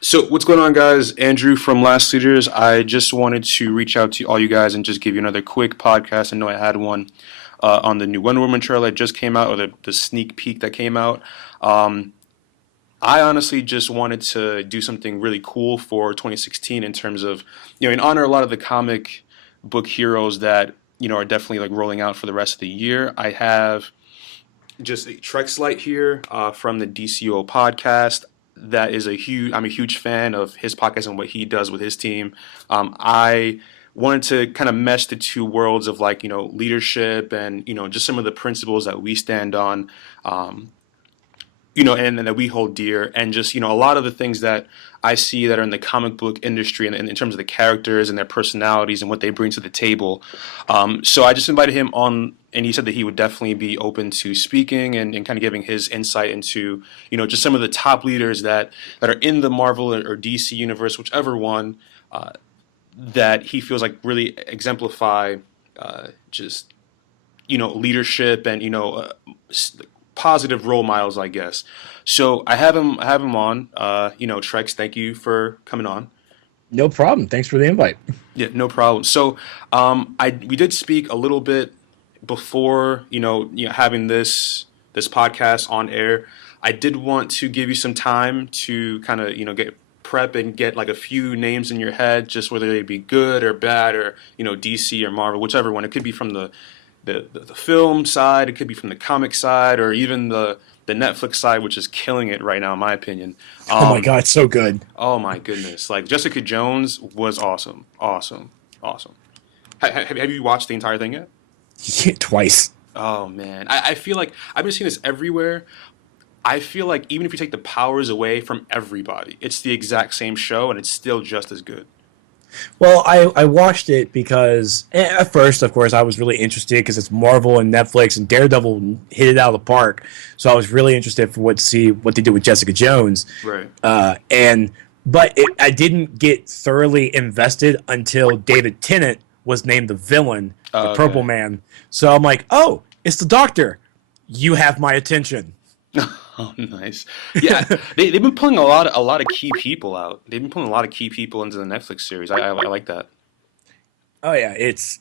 So what's going on, guys? Andrew from Last Leaders. I just wanted to reach out to all you guys and just give you another quick podcast. I know I had one on the new Wonder Woman trailer that just came out, or the sneak peek that came out. I honestly just wanted to do something really cool for 2016 in terms of, in honor a lot of the comic book heroes that, are definitely like rolling out for the rest of the year. I have just a TrexLight here from the DCO podcast. I'm a huge fan of his podcast and what he does with his team. I wanted to kind of mesh the two worlds of leadership and, just some of the principles that we stand on, and that we hold dear, and just, a lot of the things that I see that are in the comic book industry and in terms of the characters and their personalities and what they bring to the table. So I just invited him on, and he said that he would definitely be open to speaking and kind of giving his insight into, just some of the top leaders that are in the Marvel or DC universe, whichever one, that he feels like really exemplify just, leadership and, positive role models, I guess. So I have him on. Trex, thank you for coming on. No problem. Thanks for the invite. Yeah, no problem. So we did speak a little bit before having this podcast on air. I did want to give you some time to kind of get prep and get like a few names in your head, just whether they be good or bad, or DC or Marvel, whichever one. It could be from the film side, it could be from the comic side, or even the Netflix side, which is killing it right now, in my opinion. Oh my God, it's so good. Oh my goodness. Like, Jessica Jones was awesome. Awesome. Have you watched the entire thing yet? Yeah, twice. Oh man. I feel like I've been seeing this everywhere. I feel like even if you take the powers away from everybody, it's the exact same show and it's still just as good. Well, I watched it because at first, of course, I was really interested because it's Marvel and Netflix, and Daredevil hit it out of the park. So I was really interested to see what they did with Jessica Jones. Right. I didn't get thoroughly invested until David Tennant was named the villain, the Purple Man. So I'm like, oh, it's the Doctor. You have my attention. Oh, nice. Yeah, they've been pulling a lot of key people out. They've been pulling a lot of key people into the Netflix series. I like that. Oh yeah, it's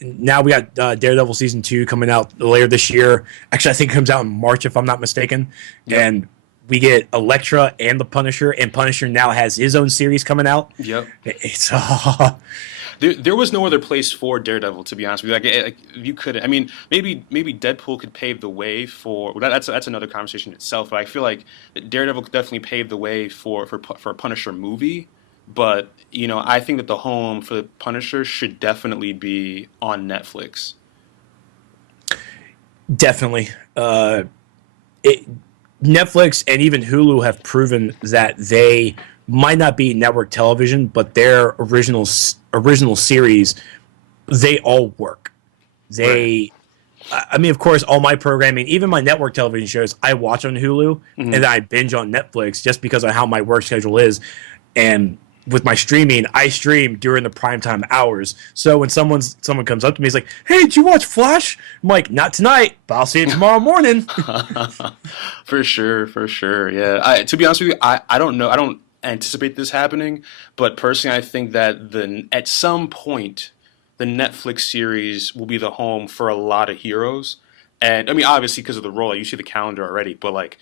now we got Daredevil season 2 coming out later this year. Actually, I think it comes out in March if I'm not mistaken. Yep. And we get Elektra and the Punisher, and Punisher now has his own series coming out. Yep. It's There was no other place for Daredevil, to be honest with you. Like you couldn't. I mean, maybe Deadpool could pave the way for that's another conversation itself. But I feel like Daredevil could definitely pave the way for a Punisher movie. But I think that the home for the Punisher should definitely be on Netflix. Definitely, Netflix and even Hulu have proven that they might not be network television, but their original series, they all work. I mean, of course, all my programming, even my network television shows, I watch on Hulu, and then I binge on Netflix just because of how my work schedule is. And with my streaming, I stream during the primetime hours. So when someone comes up to me, he's like, "Hey, did you watch Flash?" I'm like, "Not tonight, but I'll see it tomorrow morning." For sure. Yeah. To be honest with you, I don't know. I don't anticipate this happening, but personally, I think that at some point the Netflix series will be the home for a lot of heroes. And I mean, obviously because of the role, you see the calendar already, but like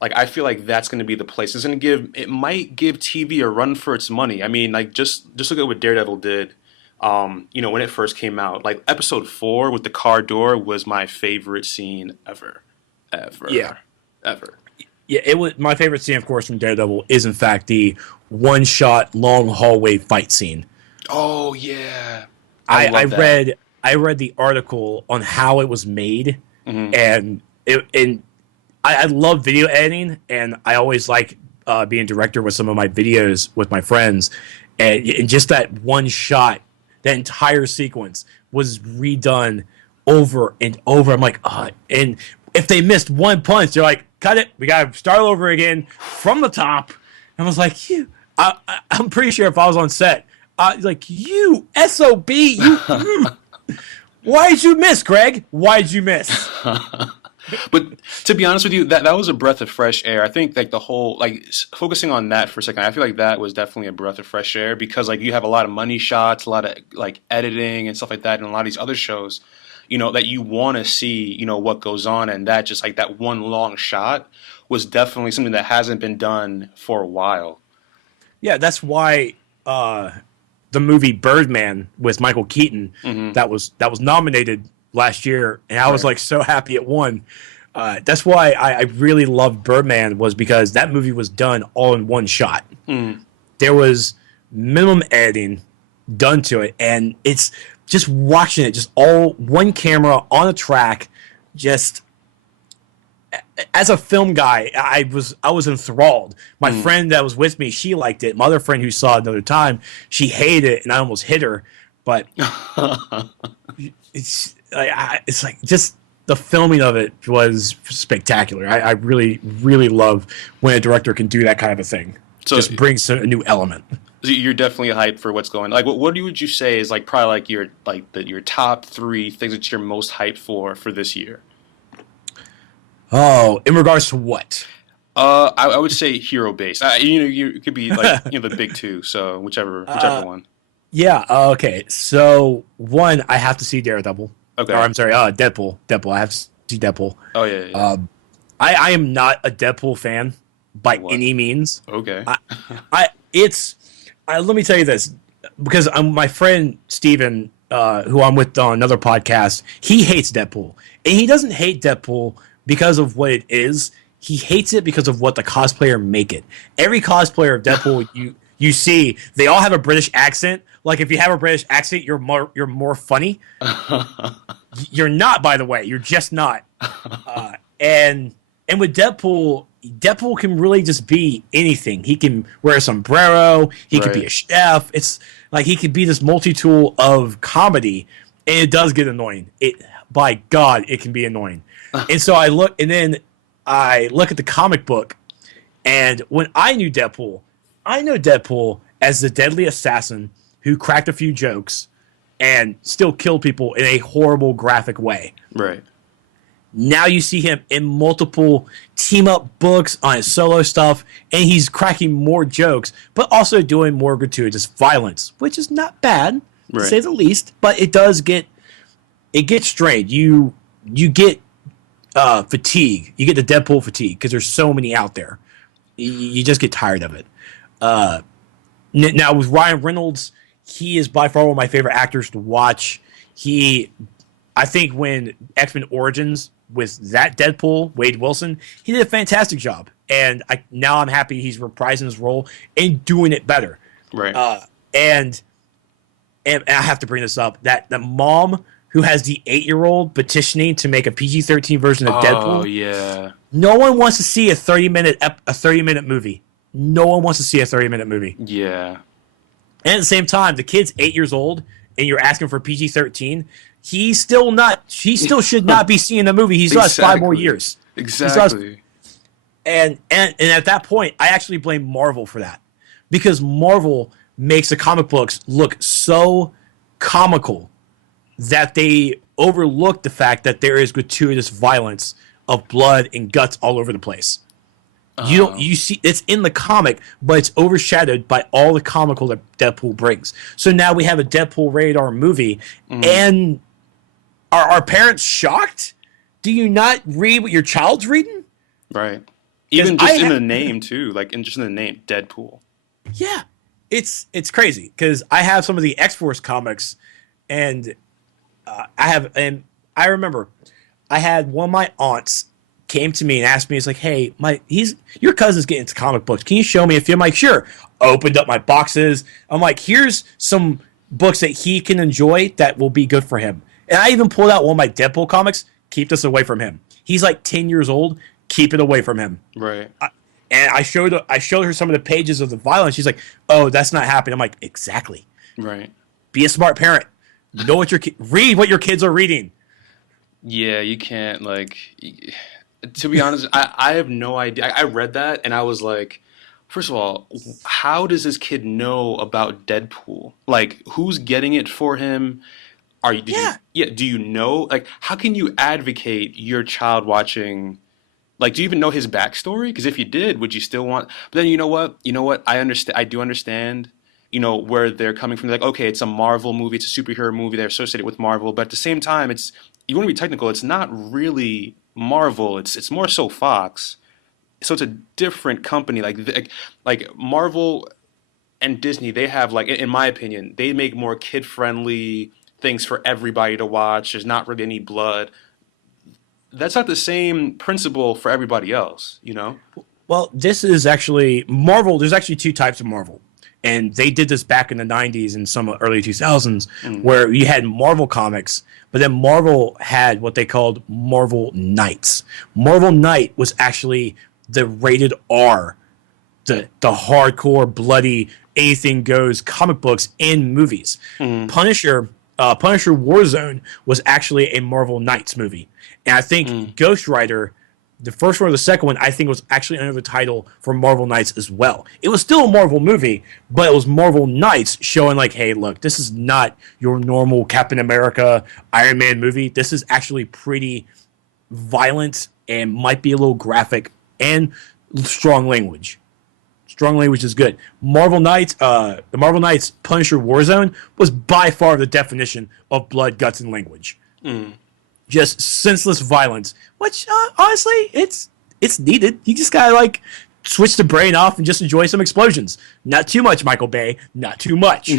I feel like that's going to be the place. It might give TV a run for its money. I mean, like just look at what Daredevil did. When it first came out, like episode 4 with the car door was my favorite scene ever. Yeah. Ever. Yeah, it was my favorite scene, of course, from Daredevil is in fact the one-shot long hallway fight scene. Oh yeah, I read the article on how it was made, and I love video editing, and I always like being a director with some of my videos with my friends, and just that one shot, that entire sequence was redone over and over. I'm like, and if they missed one punch, they're like, cut it, we gotta start over again from the top. And I was like, I'm pretty sure if I was on set, like, you SOB, you why'd you miss, Greg? Why'd you miss? But to be honest with you, that was a breath of fresh air. I think like the whole like focusing on that for a second, I feel like that was definitely a breath of fresh air because like you have a lot of money shots, a lot of like editing and stuff like that, and a lot of these other shows, that you want to see, what goes on, and that just like that one long shot was definitely something that hasn't been done for a while. Yeah, that's why the movie Birdman with Michael Keaton that was nominated last year, and I was Right. like so happy it won. That's why I really loved Birdman was because that movie was done all in one shot. There was minimum editing done to it, and it's just watching it, just all one camera on a track, just as a film guy, I was enthralled. My friend that was with me, she liked it. My other friend who saw it another time, she hated it, and I almost hit her. But it's like just the filming of it was spectacular. I really really love when a director can do that kind of a thing. So, Just brings a new element. so you're definitely hyped for what's going. Like, what would you say is like probably like your top three things that you're most hyped for this year? Oh, in regards to what? I would say hero based. It could be like the big two. So whichever one. Yeah. Okay. So one, I have to see Daredevil. Okay. Or I'm sorry, Deadpool. Deadpool. I have to see Deadpool. Oh yeah, yeah. I am not a Deadpool fan by What? any means. Okay. Let me tell you this because my friend Steven, who I'm with on another podcast, he hates Deadpool, and he doesn't hate Deadpool because of what it is. He hates it because of what the cosplayer make it. Every cosplayer of Deadpool you see, they all have a British accent. Like if you have a British accent, you're more funny. You're not, by the way. You're just not. And with Deadpool, Deadpool can really just be anything. He can wear a sombrero. He could be Right. a chef. It's like he could be this multi-tool of comedy, and it does get annoying. By God, it can be annoying. And so I look at the comic book, and when I knew Deadpool, I know Deadpool as the deadly assassin who cracked a few jokes and still killed people in a horrible, graphic way. Right. Now you see him in multiple team up books on his solo stuff, and he's cracking more jokes, but also doing more gratuitous violence, which is not bad, to Right. say the least. But it gets strained. You get fatigue. You get the Deadpool fatigue because there's so many out there. You just get tired of it. Now with Ryan Reynolds, he is by far one of my favorite actors to watch. I think when X-Men Origins with that Deadpool, Wade Wilson, he did a fantastic job. And now I'm happy he's reprising his role and doing it better. Right. And I have to bring this up, that the mom who has the 8-year-old petitioning to make a PG-13 version of Deadpool. Oh yeah. No one wants to see a 30-minute movie. No one wants to see a 30-minute movie. Yeah. And at the same time, the kid's 8 years old, and you're asking for PG-13. He still should not be seeing the movie. He still has 5 more Exactly. years. Exactly. And at that point, I actually blame Marvel for that, because Marvel makes the comic books look so comical that they overlook the fact that there is gratuitous violence of blood and guts all over the place. You see it's in the comic, but it's overshadowed by all the comical that Deadpool brings. So now we have a Deadpool rated R movie, and are our parents shocked? Do you not read what your child's reading? Right. Even just in I the name too, like just in the name, Deadpool. Yeah, it's crazy because I have some of the X-Force comics, and I remember I had one of my aunts came to me and asked me, it's like, hey, your cousin's getting into comic books. Can you show me a few? I'm like, sure. Opened up my boxes. I'm like, here's some books that he can enjoy that will be good for him. And I even pulled out one of my Deadpool comics. Keep this away from him. He's like 10 years old. Keep it away from him. Right. And I showed her some of the pages of the violence. She's like, "Oh, that's not happening." I'm like, "Exactly. Right. Be a smart parent. Know what read what your kids are reading." Yeah, you can't like. To be honest, I have no idea. I read that and I was like, first of all, how does this kid know about Deadpool? Like, who's getting it for him? Are you? Did you? Yeah. Yeah. Do you know? Like, how can you advocate your child watching? Like, do you even know his backstory? Because if you did, would you still want? But then you know what? You know what? I understand. I do understand. Where they're coming from. Like, okay, it's a Marvel movie. It's a superhero movie. They're associated with Marvel, but at the same time, it's you want to be technical. It's not really Marvel. It's more so Fox. So it's a different company. Like Marvel and Disney, they have like, in my opinion, they make more kid friendly things for everybody to watch. There's not really any blood. That's not the same principle for everybody else. Well, this is actually Marvel. There's actually two types of Marvel. And they did this back in the 90s and some early 2000s, where you had Marvel comics, but then Marvel had what they called Marvel Knights. Marvel Knight was actually the rated R, the hardcore, bloody, anything goes comic books in movies. Punisher Warzone was actually a Marvel Knights movie. And I think Ghost Rider, the first one or the second one, I think was actually under the title for Marvel Knights as well. It was still a Marvel movie, but it was Marvel Knights showing like, hey, look, this is not your normal Captain America, Iron Man movie. This is actually pretty violent and might be a little graphic and strong language. Strong language is good. The Marvel Knights Punisher Warzone was by far the definition of blood, guts, and language. Just senseless violence, which honestly, it's needed. You just gotta like switch the brain off and just enjoy some explosions. Not too much, Michael Bay. Not too much.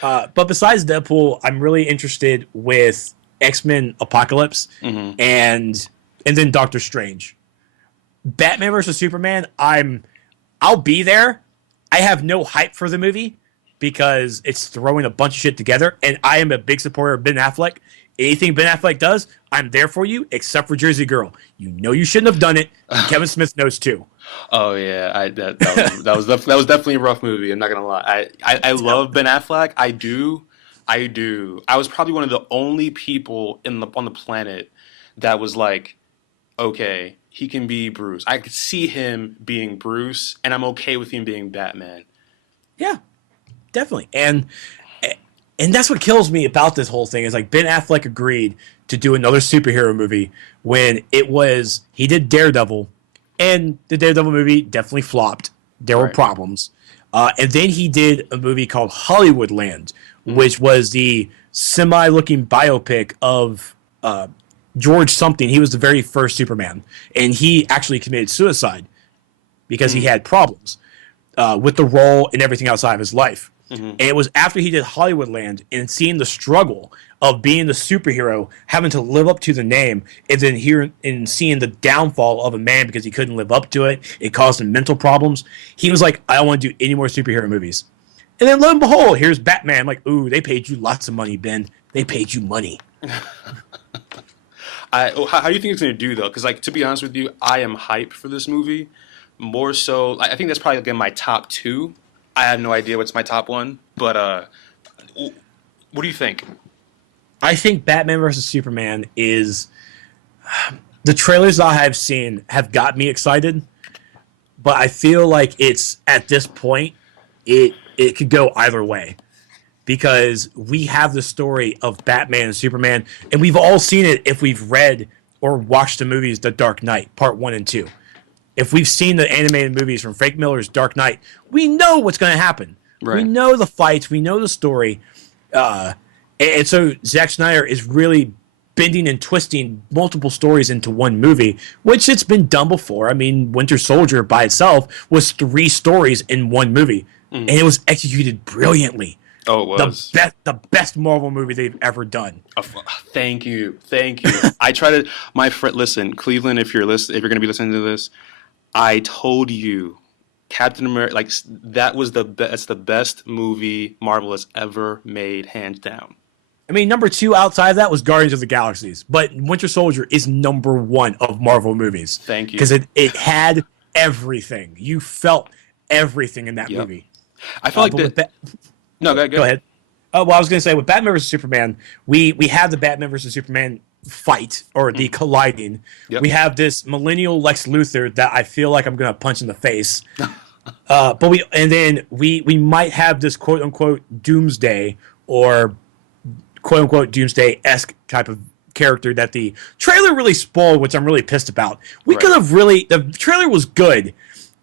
But besides Deadpool, I'm really interested with X-Men Apocalypse and then Doctor Strange. Batman versus Superman, I'll be there. I have no hype for the movie because it's throwing a bunch of shit together, and I am a big supporter of Ben Affleck. Anything Ben Affleck does, I'm there for you, except for Jersey Girl. You know you shouldn't have done it. And Kevin Smith knows too. Oh yeah, that was definitely a rough movie. I'm not gonna lie. I love Ben Affleck. I do. I was probably one of the only people on the planet that was like, okay, he can be Bruce. I could see him being Bruce, and I'm okay with him being Batman. Yeah, definitely. And that's what kills me about this whole thing is like Ben Affleck agreed to do another superhero movie when he did Daredevil, and the Daredevil movie definitely flopped. There were problems. And then he did a movie called Hollywoodland, which was the semi-looking biopic of George something. He was the very first Superman, and he actually committed suicide because he had problems with the role and everything outside of his life. And it was after he did Hollywoodland and seeing the struggle of being the superhero, having to live up to the name, and then seeing the downfall of a man because he couldn't live up to it. It caused him mental problems. He was like, I don't want to do any more superhero movies. And then lo and behold, here's Batman. I'm like, ooh, they paid you lots of money, Ben. They paid you money. How do you think it's going to do, though? Because, like, to be honest with you, I am hyped for this movie. More so, I think that's probably, again, my top two. I have no idea what's my top one. But what do you think? I think Batman vs. Superman is... The trailers that I have seen have got me excited. But I feel like it's, at this point, it could go either way. Because we have the story of Batman and Superman, and we've all seen it if we've read or watched the movies The Dark Knight, Part 1 and 2. If we've seen the animated movies from Frank Miller's Dark Knight, we know what's going to happen. Right. We know the fights, we know the story. And so Zack Snyder is really bending and twisting multiple stories into one movie, which it's been done before. I mean, Winter Soldier by itself was 3 stories in one movie, and it was executed brilliantly. Oh, it was the best Marvel movie they've ever done. Thank you. I try to, my friend. Listen, Cleveland, if you're going to be listening to this, I told you, Captain America. Like that's the best movie Marvel has ever made, hands down. I mean, number 2 outside of that was Guardians of the Galaxies, but Winter Soldier is number 1 of Marvel movies. Thank you, because it had everything. You felt everything in that movie. I feel like that. No, go ahead. Well, I was going to say, with Batman vs. Superman, we have the Batman vs. Superman fight, or the colliding. Yep. We have this millennial Lex Luthor that I feel like I'm going to punch in the face. But we might have this quote-unquote doomsday, or quote unquote Doomsday-esque type of character that the trailer really spoiled, which I'm really pissed about. We could have really, the trailer was good,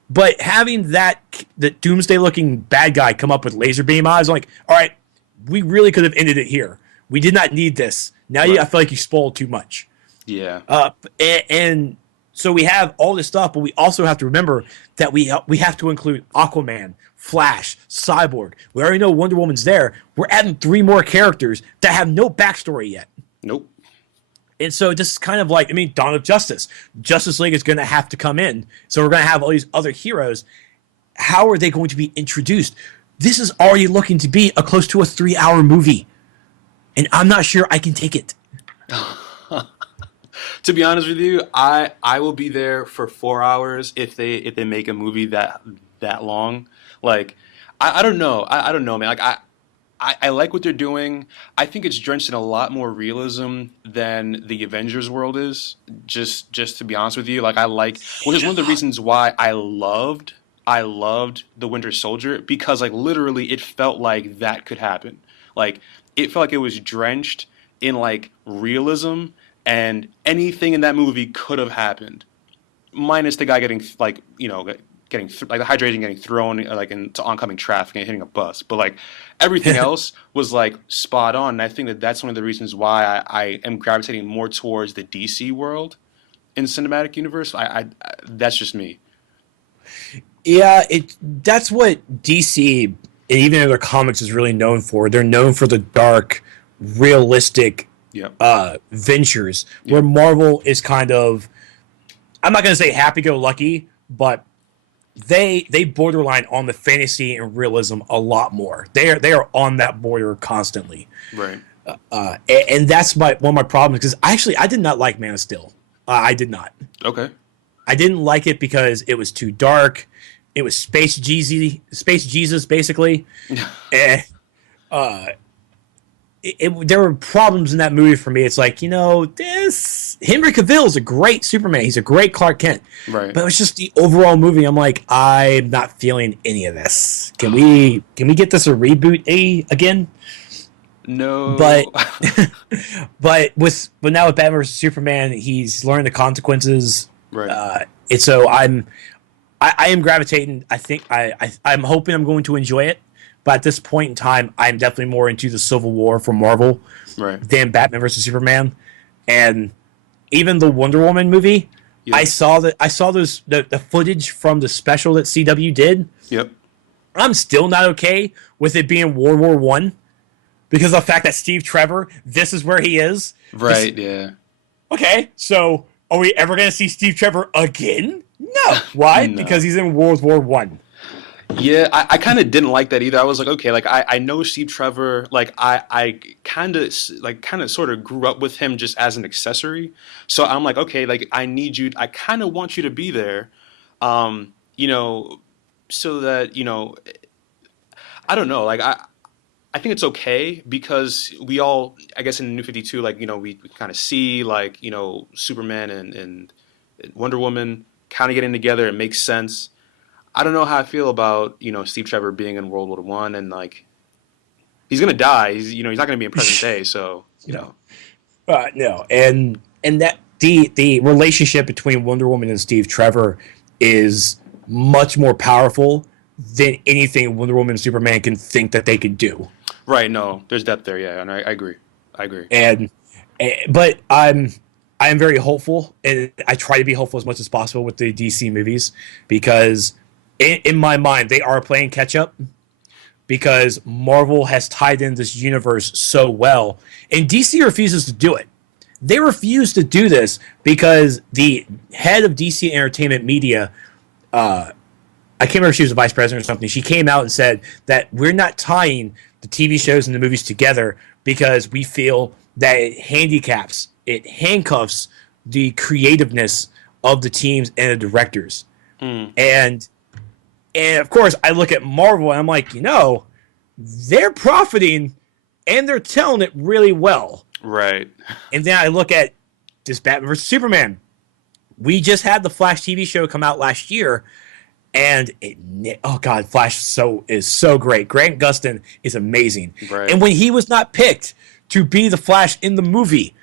but having that the Doomsday looking bad guy come up with laser beam eyes, I'm like, all right, we really could have ended it here. We did not need this. Now I feel like you spoiled too much. Yeah. And so we have all this stuff, but we also have to remember that we have to include Aquaman, Flash, Cyborg. We already know Wonder Woman's there. We're adding 3 more characters that have no backstory yet. Nope. And so this is kind of like, I mean, Dawn of Justice. Justice League is going to have to come in. So we're going to have all these other heroes. How are they going to be introduced? This is already looking to be close to a 3-hour movie. And I'm not sure I can take it. To be honest with you, I will be there for 4 hours if they make a movie that long. Like, I don't know. I don't know, man. Like, I like what they're doing. I think it's drenched in a lot more realism than the Avengers world is. Just to be honest with you, like, which is one of the reasons why I loved the Winter Soldier, because like literally it felt like that could happen. Like, it felt like it was drenched in like realism, and anything in that movie could have happened, minus the guy getting like like the Hydra agent getting thrown like into oncoming traffic and hitting a bus. But like everything else was like spot on. And I think that that's one of the reasons why I am gravitating more towards the DC world in the cinematic universe. I that's just me. Yeah, that's what DC, and even in their comics, is really known for. They're known for the dark, realistic ventures, where Marvel is kind of, I'm not going to say happy-go-lucky, but they borderline on the fantasy and realism a lot more. They are on that border constantly. Right. And that's one of my problems, because I did not like Man of Steel. I did not. Okay. I didn't like it because it was too dark. It was Space Jesus, basically. And, there were problems in that movie for me. It's like, Henry Cavill is a great Superman. He's a great Clark Kent. Right. But it was just the overall movie. I'm like, I'm not feeling any of this. Can we get this a reboot again? No. But now with Batman vs Superman, he's learned the consequences. Right. And so I am gravitating. I think I'm hoping I'm going to enjoy it. But at this point in time, I'm definitely more into the Civil War from Marvel than Batman vs Superman. And even the Wonder Woman movie, I saw those the footage from the special that CW did. Yep. I'm still not okay with it being World War I, because of the fact that Steve Trevor, this is where he is. Right. Yeah. Okay, so are we ever going to see Steve Trevor again? No. Why? No. Because he's in World War I. Yeah, I kind of didn't like that either. I was like, okay, like I know Steve Trevor, like I kind of sort of grew up with him just as an accessory. So I'm like, okay, like I kind of want you to be there, so that, I don't know, like I think it's okay, because we all, I guess in the New 52, like, we kind of see like, Superman and Wonder Woman kind of getting together. It makes sense. I don't know how I feel about, Steve Trevor being in World War I, and like he's gonna die. He's not gonna be in present day, so No, and that the relationship between Wonder Woman and Steve Trevor is much more powerful than anything Wonder Woman and Superman can think that they could do. Right. No, there's depth there. Yeah, and I agree. But I'm very hopeful, and I try to be hopeful as much as possible with the DC movies, because in my mind, they are playing catch up, because Marvel has tied in this universe so well, and DC refuses to do it. They refuse to do this because the head of DC Entertainment Media, I can't remember if she was a vice president or something, she came out and said that we're not tying the TV shows and the movies together because we feel that it handcuffs the creativeness of the teams and the directors. And of course, I look at Marvel and I'm like, they're profiting and they're telling it really well. Right. And then I look at this Batman vs Superman. We just had the Flash TV show come out last year, and Flash is so great. Grant Gustin is amazing. Right. And when he was not picked to be the Flash in the movie.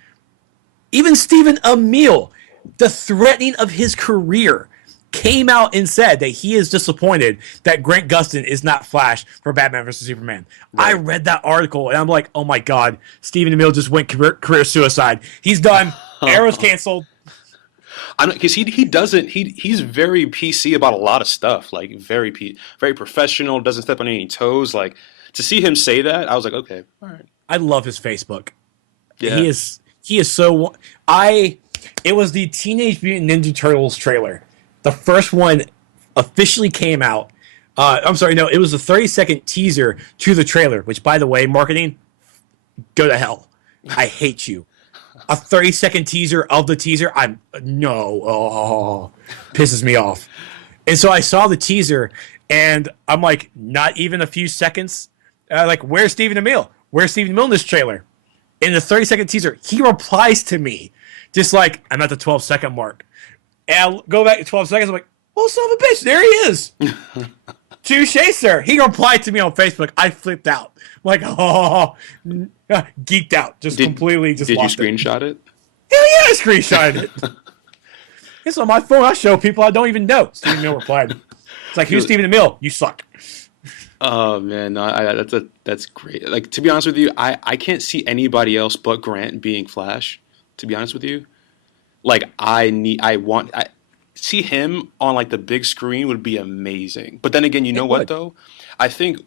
Even Stephen Amell, the threatening of his career, came out and said that he is disappointed that Grant Gustin is not Flash for Batman vs Superman. Right. I read that article and I'm like, oh my god, Stephen Amell just went career suicide. He's done. Arrow's canceled. Because he's very PC about a lot of stuff, like very professional, doesn't step on any toes. Like, to see him say that, I was like, okay, all right. I love his Facebook. Yeah. He is so. It was the Teenage Mutant Ninja Turtles trailer. The first one officially came out. I'm sorry, no, it was a 30-second teaser to the trailer, which, by the way, marketing, go to hell. I hate you. A 30-second teaser of the teaser, pisses me off. And so I saw the teaser, and I'm like, not even a few seconds. Like, where's Stephen Amell? Where's Stephen Amell in this trailer? In the 30-second teaser, he replies to me, just like, I'm at the 12-second mark. And I'll go back to 12 seconds. I'm like, oh, son of a bitch, there he is. Touche, sir. He replied to me on Facebook. I flipped out. I'm like, geeked out. Just completely just lost it. Did you screenshot it? Hell yeah, I screenshotted it. It's on my phone. I show people I don't even know. Stephen Amell replied. It's like, here's Stephen Amell. You suck. Oh, man. No, that's great. Like, to be honest with you, I can't see anybody else but Grant being Flash, to be honest with you. Like, see him on like the big screen would be amazing. But then again, you know what though? I think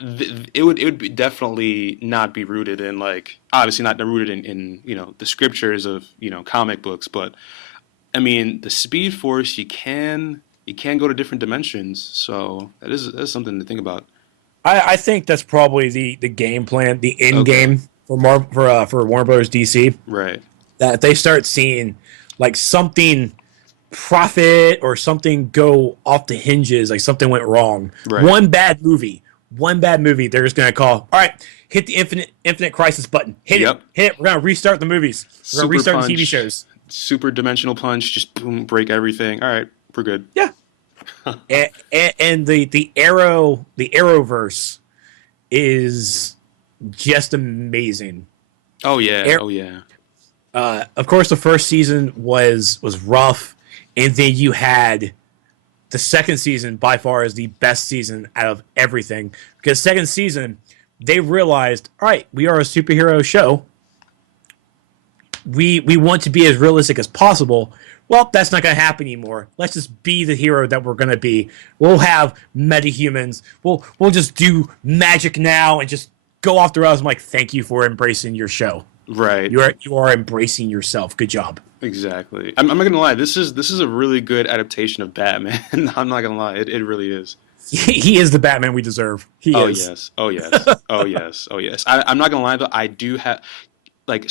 it would be definitely not be rooted in, like, obviously not rooted in the scriptures of comic books. But I mean, the Speed Force, you can go to different dimensions. So that's something to think about. I think that's probably the game plan, the end game for Warner Brothers DC. Right. That they start seeing like something profit or something go off the hinges, like something went wrong. Right. One bad movie, they're just going to call, all right, hit the infinite crisis button. Hit it. We're going to restart the movies. We're going to restart the TV shows. Super dimensional punch, just boom, break everything. All right, we're good. Yeah. and the Arrowverse is just amazing. Oh yeah. Of course, the first season was rough, and then you had the second season by far is the best season out of everything. Because second season, they realized, all right, we are a superhero show. We want to be as realistic as possible. Well, that's not going to happen anymore. Let's just be the hero that we're going to be. We'll have metahumans. We'll just do magic now and just go off the rails. I'm like, thank you for embracing your show. Right. You are embracing yourself. Good job. Exactly. I'm not gonna lie. This is a really good adaptation of Batman. I'm not gonna lie. It really is. He is the Batman we deserve. He is. Yes. Oh yes. Oh yes. Oh yes. I'm not gonna lie though. I do have like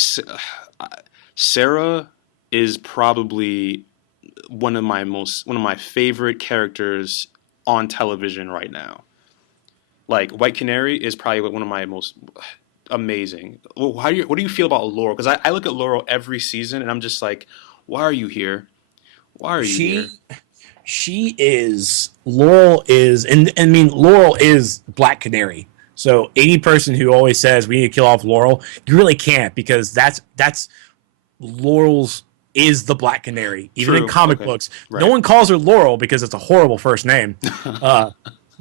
Sarah is probably one of my favorite characters on television right now. Like, White Canary is probably one of my most amazing. Well, what do you feel about Laurel? Because I look at Laurel every season and I'm just like, why are you here? Why are you here? Laurel is, and I mean, Laurel is Black Canary. So any person who always says we need to kill off Laurel, you really can't, because that's Laurel's is the Black Canary. Even in comic books, no one calls her Laurel because it's a horrible first name. But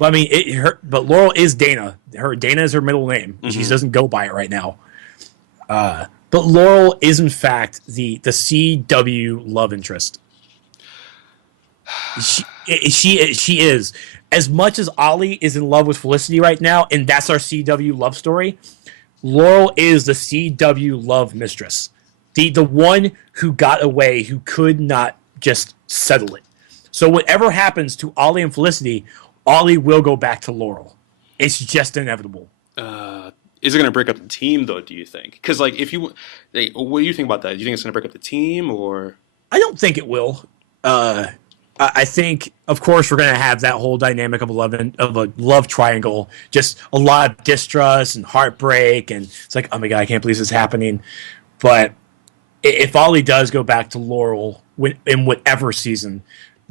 I mean, but Laurel is Dana. Dana is her middle name. Mm-hmm. She doesn't go by it right now. But Laurel is in fact the CW love interest. She is. As much as Ollie is in love with Felicity right now, and that's our CW love story, Laurel is the CW love mistress. The one who got away, who could not just settle it. So whatever happens to Ollie and Felicity, Ollie will go back to Laurel. It's just inevitable. Is it going to break up the team, though, do you think? Because, like, what do you think about that? Do you think it's going to break up the team, or? I don't think it will. I think, of course, we're going to have that whole dynamic of a love triangle, just a lot of distrust and heartbreak, and it's like, oh my god, I can't believe this is happening. But if Ollie does go back to Laurel in whatever season,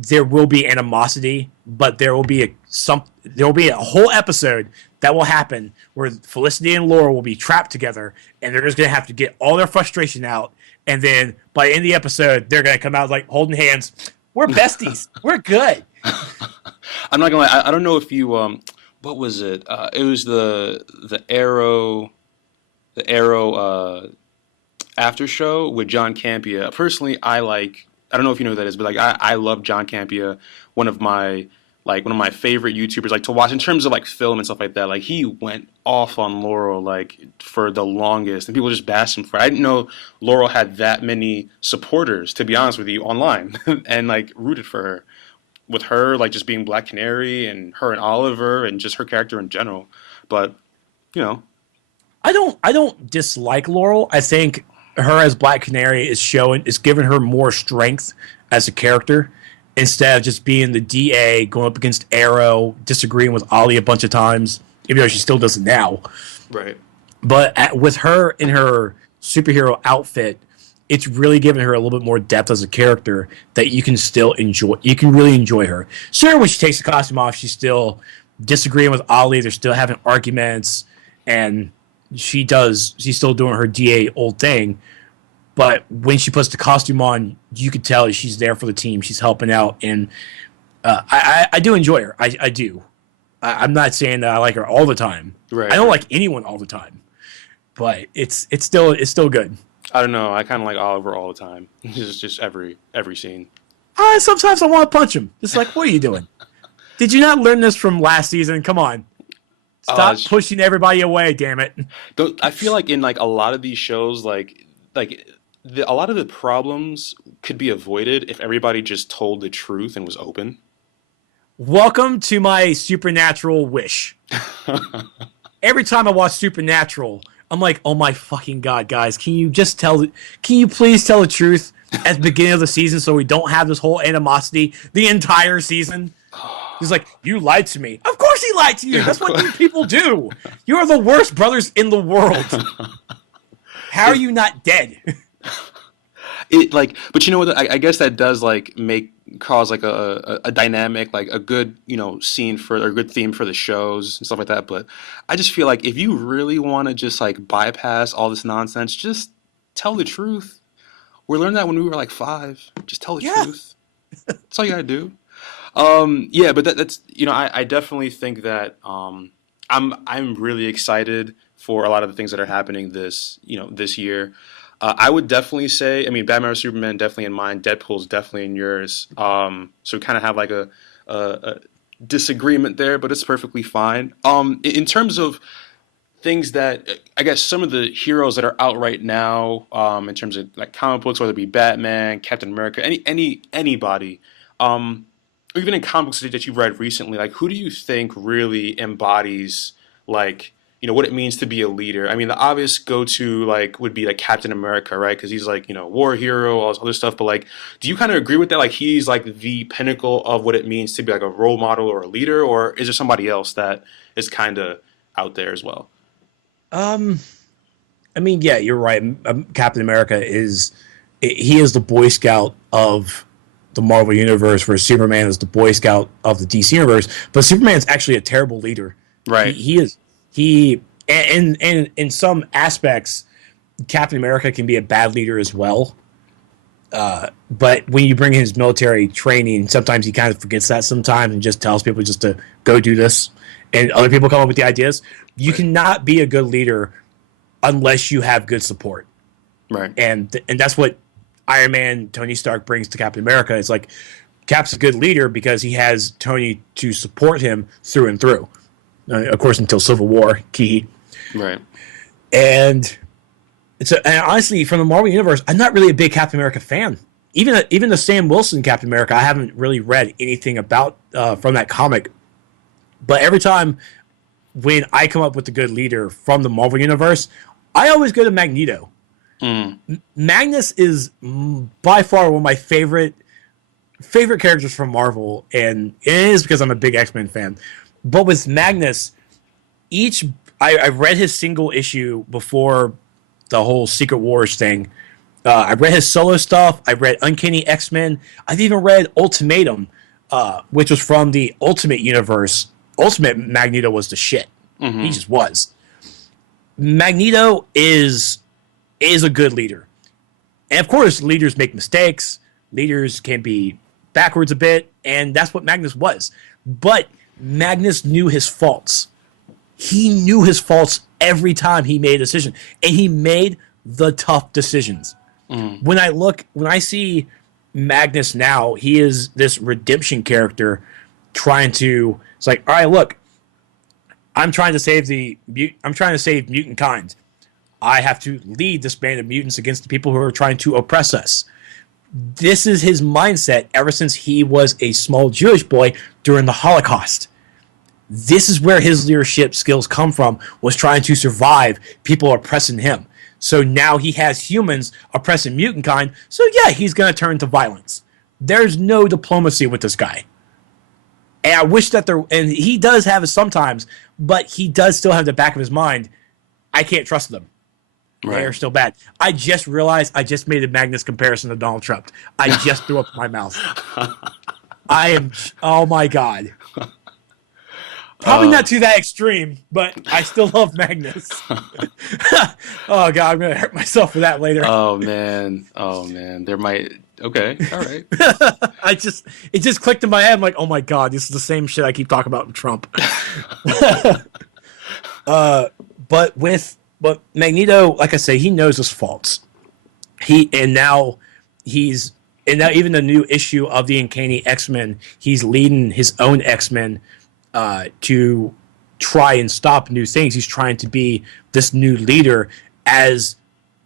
there will be animosity, but there will be a whole episode that will happen where Felicity and Laurel will be trapped together, and they're just gonna have to get all their frustration out, and then by the end of the episode, they're gonna come out like holding hands. We're besties. We're good. I'm not gonna lie. I don't know if you what was it? It was the Arrow after show with John Campea. Personally, I don't know if you know who that is, but like I love John Campea, one of my favorite YouTubers like to watch in terms of like film and stuff like that. Like he went off on Laurel like for the longest, and people just bashed him for it. I didn't know Laurel had that many supporters, to be honest with you, online and like rooted for her. With her like just being Black Canary and her and Oliver and just her character in general. But you know, I don't dislike Laurel. I think her as Black Canary is giving her more strength as a character instead of just being the DA going up against Arrow, disagreeing with Ollie a bunch of times, even though she still does it now. right. But with her in her superhero outfit, it's really giving her a little bit more depth as a character that you can still enjoy. You can really enjoy her. Sure, when she takes the costume off, she's still disagreeing with Ollie. They're still having arguments, and she's still doing her DA old thing. But when she puts the costume on, you can tell she's there for the team. She's helping out, and I do enjoy her. I do. I'm not saying that I like her all the time. Right. I don't like anyone all the time, but it's still good. I don't know. I kind of like Oliver all the time. Just every scene. Sometimes I want to punch him. It's like, what are you doing? Did you not learn this from last season? Come on. Stop pushing everybody away, damn it. I feel like in like a lot of these shows, a lot of the problems could be avoided if everybody just told the truth and was open. Welcome to my Supernatural wish. Every time I watch Supernatural, I'm like, oh my fucking God, guys, can you please tell the truth at the beginning of the season so we don't have this whole animosity the entire season? He's like, you lied to me. Of course he lied to you. That's what you people do. You are the worst brothers in the world. How are you not dead? But you know what? I guess that does like cause like a dynamic, like a good scene or a good theme for the shows and stuff like that. But I just feel like if you really want to just like bypass all this nonsense, just tell the truth. We learned that when we were like 5. Just tell the truth. That's all you gotta do. Yeah, but that's I definitely think that I'm really excited for a lot of the things that are happening this year. I would definitely say, I mean, Batman or Superman definitely in mine. Deadpool's definitely in yours. So we kind of have like a disagreement there, but it's perfectly fine. In terms of things that I guess some of the heroes that are out right now, in terms of like comic books, whether it be Batman, Captain America, anybody, even in comic books that you've read recently, like who do you think really embodies like what it means to be a leader? I mean, the obvious go-to would be like Captain America, right? Because he's like war hero, all this other stuff. But like, do you kind of agree with that? Like, he's like the pinnacle of what it means to be like a role model or a leader, or is there somebody else that is kind of out there as well? I mean, yeah, you're right. Captain America is the Boy Scout of the Marvel Universe, where Superman is the Boy Scout of the DC Universe. But Superman's actually a terrible leader. Right. And in some aspects, Captain America can be a bad leader as well. But when you bring in his military training, sometimes he kind of forgets that sometimes and just tells people just to go do this. And other people come up with the ideas. You cannot be a good leader unless you have good support. Right. And that's what Iron Man, Tony Stark brings to Captain America. It's like Cap's a good leader because he has Tony to support him through and through. Of course, until Civil War, key. Right. And honestly, from the Marvel Universe, I'm not really a big Captain America fan. Even the Sam Wilson Captain America, I haven't really read anything about from that comic. But every time when I come up with a good leader from the Marvel Universe, I always go to Magneto. Magnus is by far one of my favorite characters from Marvel, and it is because I'm a big X-Men fan. But with Magnus, I read his single issue before the whole Secret Wars thing, I read his solo stuff. I read Uncanny X-Men. I've even read Ultimatum, which was from the Ultimate Universe. Ultimate Magneto was the shit. He just was. Magneto is a good leader. And of course, leaders make mistakes. Leaders can be backwards a bit, and that's what Magnus was. But Magnus knew his faults. He knew his faults every time he made a decision, and he made the tough decisions. When I see Magnus now, he is this redemption character it's like, all right, look, I'm trying to save mutant kind. I have to lead this band of mutants against the people who are trying to oppress us. This is his mindset ever since he was a small Jewish boy during the Holocaust. This is where his leadership skills come from, was trying to survive people oppressing him. So now he has humans oppressing mutant kind, so yeah, he's going to turn to violence. There's no diplomacy with this guy. And I wish that and he does have it sometimes, but he does still have the back of his mind, I can't trust them. Right. They're still bad. I just realized I just made a Magnus comparison to Donald Trump. I just threw up in my mouth. Oh my God. Probably not to that extreme, but I still love Magnus. Oh God, I'm gonna hurt myself for that later. Oh man. There might. Okay. All right. It just clicked in my head. I'm like, oh my God, this is the same shit I keep talking about with Trump. But Magneto, like I say, he knows his faults. Now even the new issue of the Uncanny X-Men, he's leading his own X-Men to try and stop new things. He's trying to be this new leader as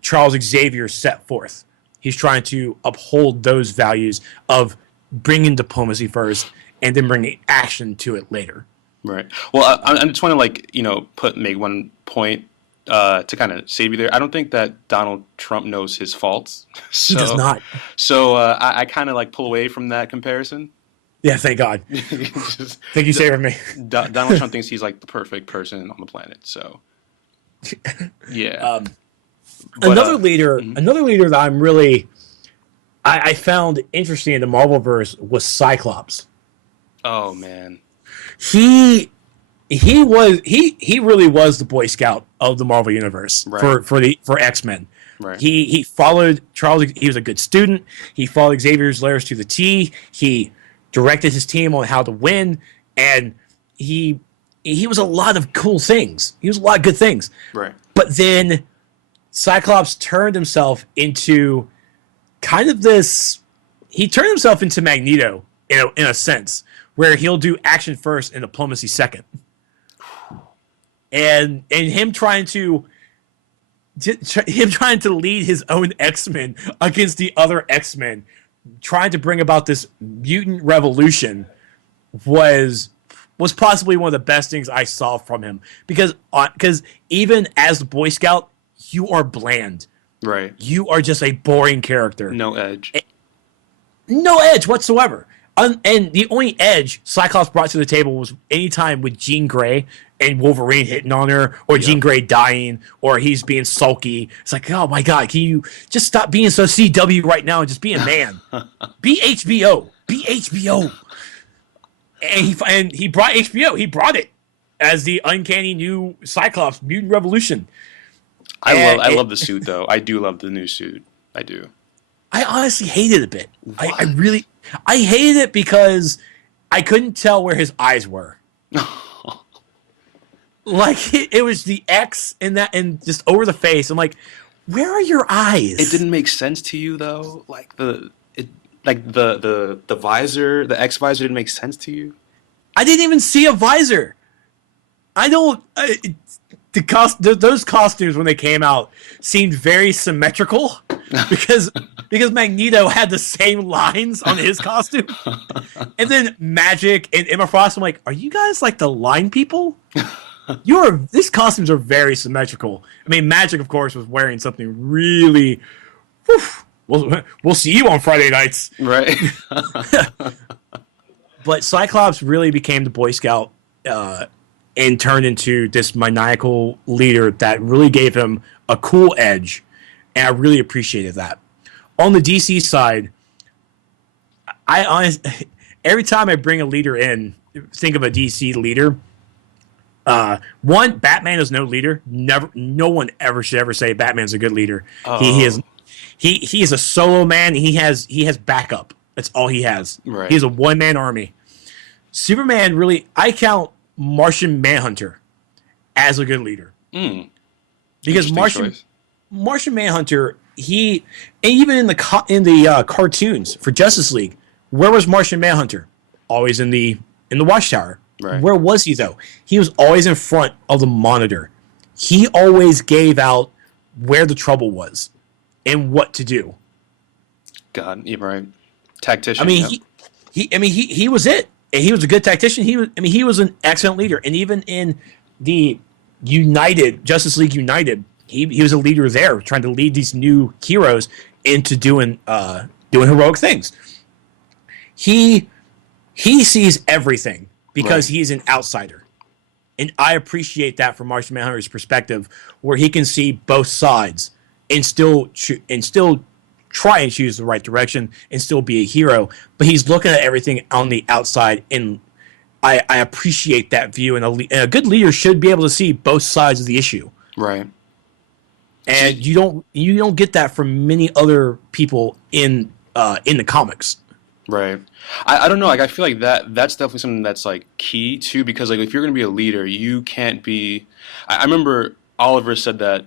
Charles Xavier set forth. He's trying to uphold those values of bringing diplomacy first and then bringing action to it later. Right. Well, I just want to make one point to kind of save you there. I don't think that Donald Trump knows his faults. He does not. So I kind of pull away from that comparison. Yeah, thank God. Thank you, saving me. Donald Trump thinks he's the perfect person on the planet. So, yeah. Another leader that I found interesting in the Marvelverse was Cyclops. Oh man, he really was the Boy Scout of the Marvel Universe, right, for X-Men. Right. He followed Charles. He was a good student. He followed Xavier's letters to the T. He directed his team on how to win, and he was a lot of cool things. He was a lot of good things. Right. But then Cyclops turned himself into kind of this. He turned himself into Magneto in a sense, where he'll do action first and diplomacy second. And him trying to lead his own X-Men against the other X-Men, trying to bring about this mutant revolution was possibly one of the best things I saw from him. Because even as the Boy Scout, you are bland. Right. You are just a boring character. No edge. No edge whatsoever. And the only edge Cyclops brought to the table was anytime with Jean Grey and Wolverine hitting on her, or Jean Grey dying, or he's being sulky. It's like, oh my God, can you just stop being so CW right now and just be a man? Be HBO. Be HBO. And he brought HBO. He brought it as the uncanny new Cyclops Mutant Revolution. I love the suit though. I do love the new suit. I do. I honestly hated it a bit. I hated it because I couldn't tell where his eyes were. It was the X and just over the face. I'm like, where are your eyes? It didn't make sense to you though. The visor, the X visor didn't make sense to you. I didn't even see a visor. Those costumes when they came out seemed very symmetrical because Magneto had the same lines on his costume, and then Magic and Emma Frost. I'm like, are you guys like the line people? These costumes are very symmetrical. I mean, Magic, of course, was wearing something really. We'll see you on Friday nights, right? But Cyclops really became the Boy Scout. And turned into this maniacal leader that really gave him a cool edge, and I really appreciated that. On the DC side, I honestly, every time I bring a leader in, think of a DC leader. One, Batman is no leader. Never, no one ever should ever say Batman's a good leader. He is Oh, he is a solo man. He has backup. That's all he has. right. He's a one man army. Superman really, I count Martian Manhunter as a good leader Mm, because interesting choice. Martian Manhunter, he, and even in the cartoons for Justice League, where was Martian Manhunter? Always in the Watchtower. Right. Where was he though? He was always in front of the monitor. He always gave out where the trouble was and what to do. God, you're right. I Tactician. mean, Yep. he was it. And he was a good tactician. He was an excellent leader. And even in the United Justice League United, he was a leader there, trying to lead these new heroes into doing heroic things. He he sees everything because Right. he's an outsider. And I appreciate that from Martian Manhunter's perspective, where he can see both sides and still try and choose the right direction and still be a hero. But he's looking at everything on the outside, and I appreciate that view. And a good leader should be able to see both sides of the issue. Right. And you don't get that from many other people in the comics. Right. I don't know. Like I feel like that's definitely something that's like key too, because like if you're gonna be a leader, you can't be. I remember Oliver said that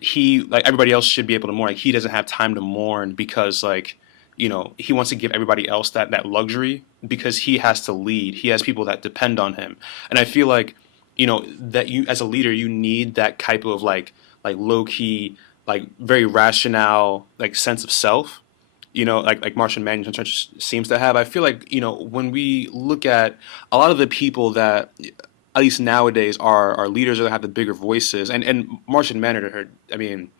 he like everybody else should be able to mourn. Like he doesn't have time to mourn because like he wants to give everybody else that luxury because he has to lead. He has people that depend on him, and I feel like that you as a leader you need that type of like low key like very rational like sense of self, like Martian Manhunter seems to have. I feel like, when we look at a lot of the people that, at least nowadays, are leaders or that have the bigger voices, and Martian Manhunter, I mean,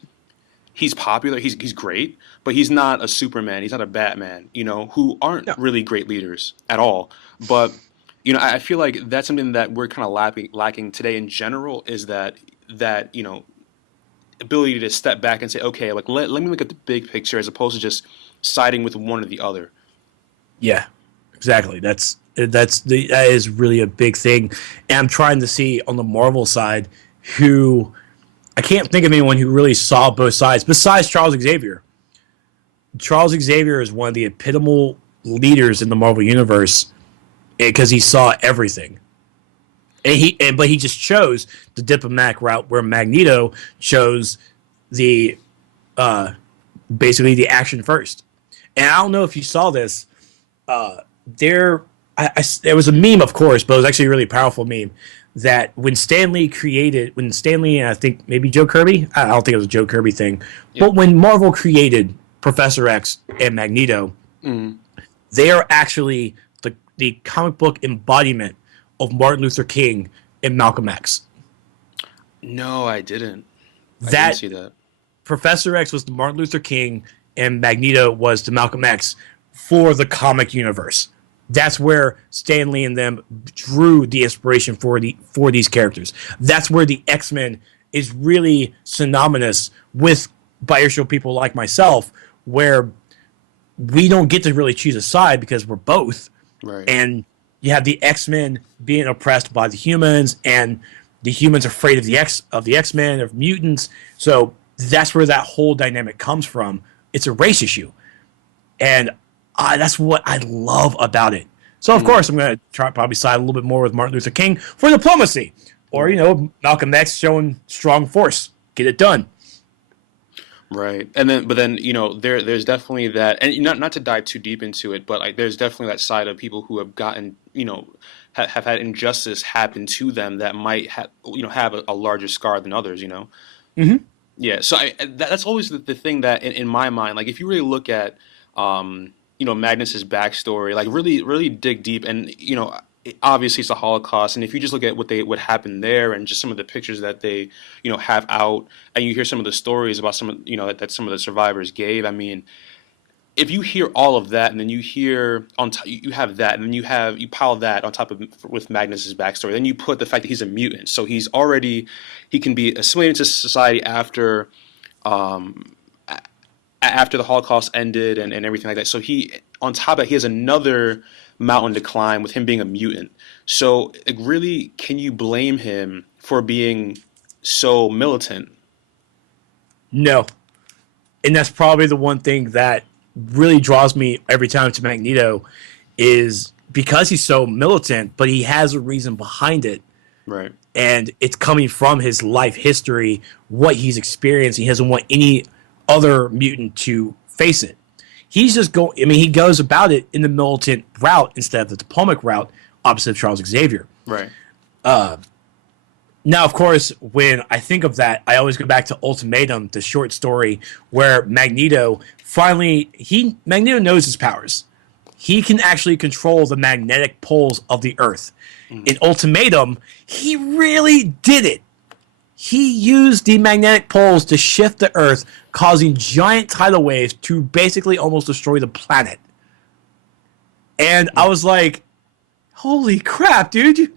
he's popular, he's great, but he's not a Superman, he's not a Batman, who aren't No. really great leaders at all. But, I feel like that's something that we're kind of lacking today in general is that ability to step back and say, okay, like let me look at the big picture as opposed to just siding with one or the other. Yeah, exactly. That is really a big thing. And I'm trying to see on the Marvel side who I can't think of anyone who really saw both sides besides Charles Xavier. Charles Xavier is one of the epitomal leaders in the Marvel universe because he saw everything. But he just chose the diplomatic route where Magneto chose the basically the action first. And I don't know if you saw this. There, there was a meme, of course, but it was actually a really powerful meme that when Stanley, and I think maybe Joe Kirby, I don't think it was a Joe Kirby thing, Yeah. but when Marvel created Professor X and Magneto, they are actually the comic book embodiment of Martin Luther King and Malcolm X. No, I didn't. I didn't That see that. Professor X was the Martin Luther King and Magneto was the Malcolm X for the comic universe. That's where Stan Lee and them drew the inspiration for these characters. That's where the X-Men is really synonymous with biracial people like myself, where we don't get to really choose a side because we're both. Right. And you have the X-Men being oppressed by the humans, and the humans are afraid of the X-Men, of mutants. So that's where that whole dynamic comes from. It's a race issue, and that's what I love about it. So of course I'm going to try probably side a little bit more with Martin Luther King for diplomacy, or Malcolm X showing strong force, get it done. Right. But then there's definitely that, and not to dive too deep into it, but like there's definitely that side of people who have gotten have had injustice happen to them that might have a larger scar than others. Mm-hmm. Yeah. So that's always the thing that in my mind, like if you really look at Magnus's backstory, like really really dig deep, and obviously it's the Holocaust, and if you just look at what happened there, and just some of the pictures that they have out, and you hear some of the stories about some of that some of the survivors gave. I mean, if you hear all of that, and then you hear you have that, and then you pile that on top of with Magnus's backstory, then you put the fact that he's a mutant, so he can be assimilated into society after after the Holocaust ended and everything like that. So he, on top of that, he has another mountain to climb with him being a mutant. So like, really, can you blame him for being so militant? No, and that's probably the one thing that really draws me every time to Magneto is because he's so militant, but he has a reason behind it, Right. and it's coming from his life history, what he's experienced. He doesn't want any other mutant to face it. He's just going. I mean, he goes about it in the militant route instead of the diplomatic route, opposite of Charles Xavier. Right. Now, of course, when I think of that, I always go back to Ultimatum, the short story where Magneto finally Magneto knows his powers. He can actually control the magnetic poles of the Earth. In Ultimatum, he really did it. He used the magnetic poles to shift the Earth, causing giant tidal waves to basically almost destroy the planet. And I was like, holy crap, dude.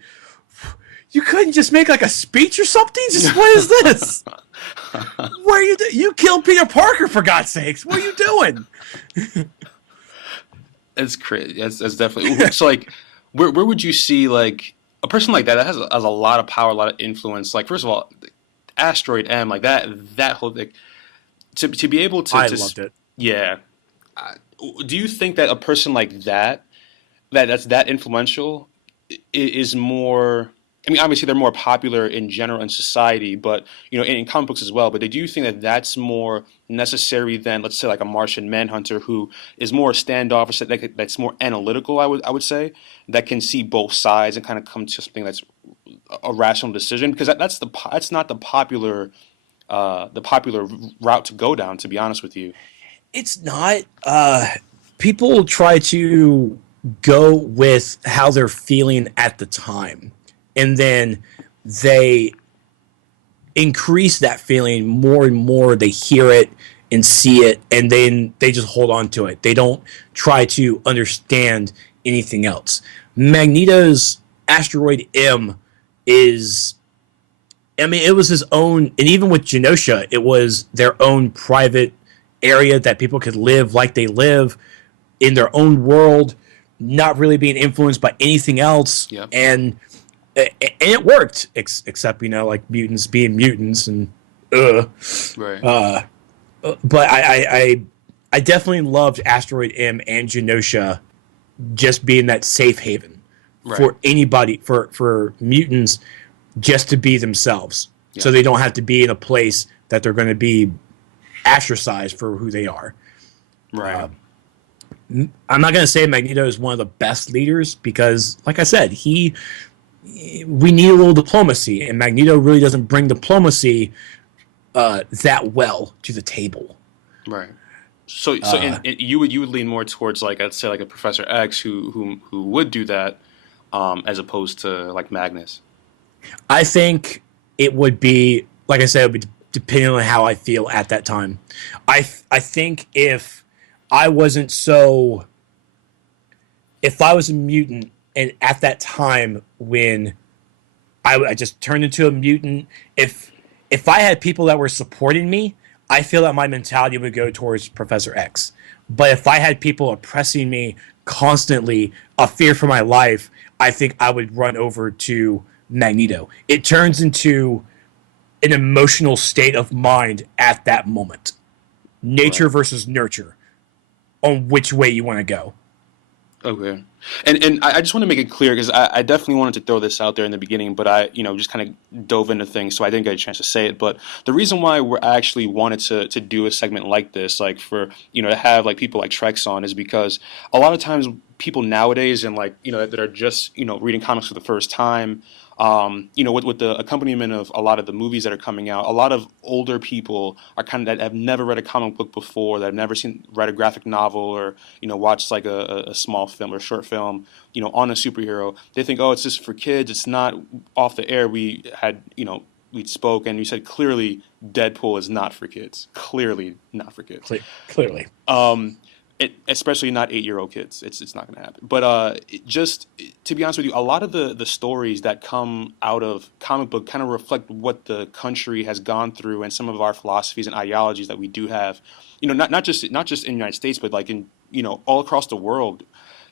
You couldn't just make like a speech or something? Just what is this? What are you doing? You killed Peter Parker, for God's sakes. What are you doing? It's crazy. That's definitely so. Like, where would you see like a person like that has a lot of power, a lot of influence? Like, first of all, Asteroid M, like that whole thing, to be able to I loved it. Yeah. Do you think that a person like that's that influential is more? I mean, obviously they're more popular in general in society, but in comic books as well. But do you think that that's more necessary than, let's say, like a Martian Manhunter who is more standoffish, that's more analytical? I would say that can see both sides and kind of come to something that's a rational decision, because that's not the popular route to go down. To be honest with you. It's not. People try to go with how they're feeling at the time, and then they increase that feeling more and more. They hear it and see it, and then they just hold on to it. They don't try to understand anything else. Magneto's Asteroid M is, I mean, it was his own, and even with Genosha, it was their own private area that people could live like they live in their own world, not really being influenced by anything else. Yeah. And it worked, except like mutants being mutants and Right. but I definitely loved Asteroid M and Genosha just being that safe haven Right. for anybody, for mutants, just to be themselves. Yeah. So they don't have to be in a place that they're going to be ostracized for who they are. Right. I'm not going to say Magneto is one of the best leaders because, like I said, we need a little diplomacy, and Magneto really doesn't bring diplomacy that well to the table. Right. So you would lean more towards, like, I'd say, like a Professor X who would do that, as opposed to like Magnus. I think it would be, like I said, it would be depending on how I feel at that time. I think if I wasn't so, if I was a mutant and at that time when I just turned into a mutant, if I had people that were supporting me, I feel that my mentality would go towards Professor X. But if I had people oppressing me constantly, a fear for my life, I think I would run over to Magneto. It turns into an emotional state of mind at that moment. Nature Right. versus nurture on which way you want to go. Okay. And I just want to make it clear, because I definitely wanted to throw this out there in the beginning, but I just kind of dove into things, so I didn't get a chance to say it. But the reason why I actually wanted to do a segment like this, like for to have like people like Trex on, is because a lot of times people nowadays, and like that are just reading comics for the first time, with the accompaniment of a lot of the movies that are coming out, a lot of older people are kind of that have never read a comic book before, that have never read a graphic novel, or watched like a small film or short film, on a superhero. They think, oh, it's just for kids. It's not. Off the air, we had we spoke, and you said clearly Deadpool is not for kids. Clearly not for kids. Clearly. especially not 8-year-old kids. It's not going to happen. But just to be honest with you, a lot of the stories that come out of comic book kind of reflect what the country has gone through and some of our philosophies and ideologies that we do have. Not just in the United States, but like in all across the world.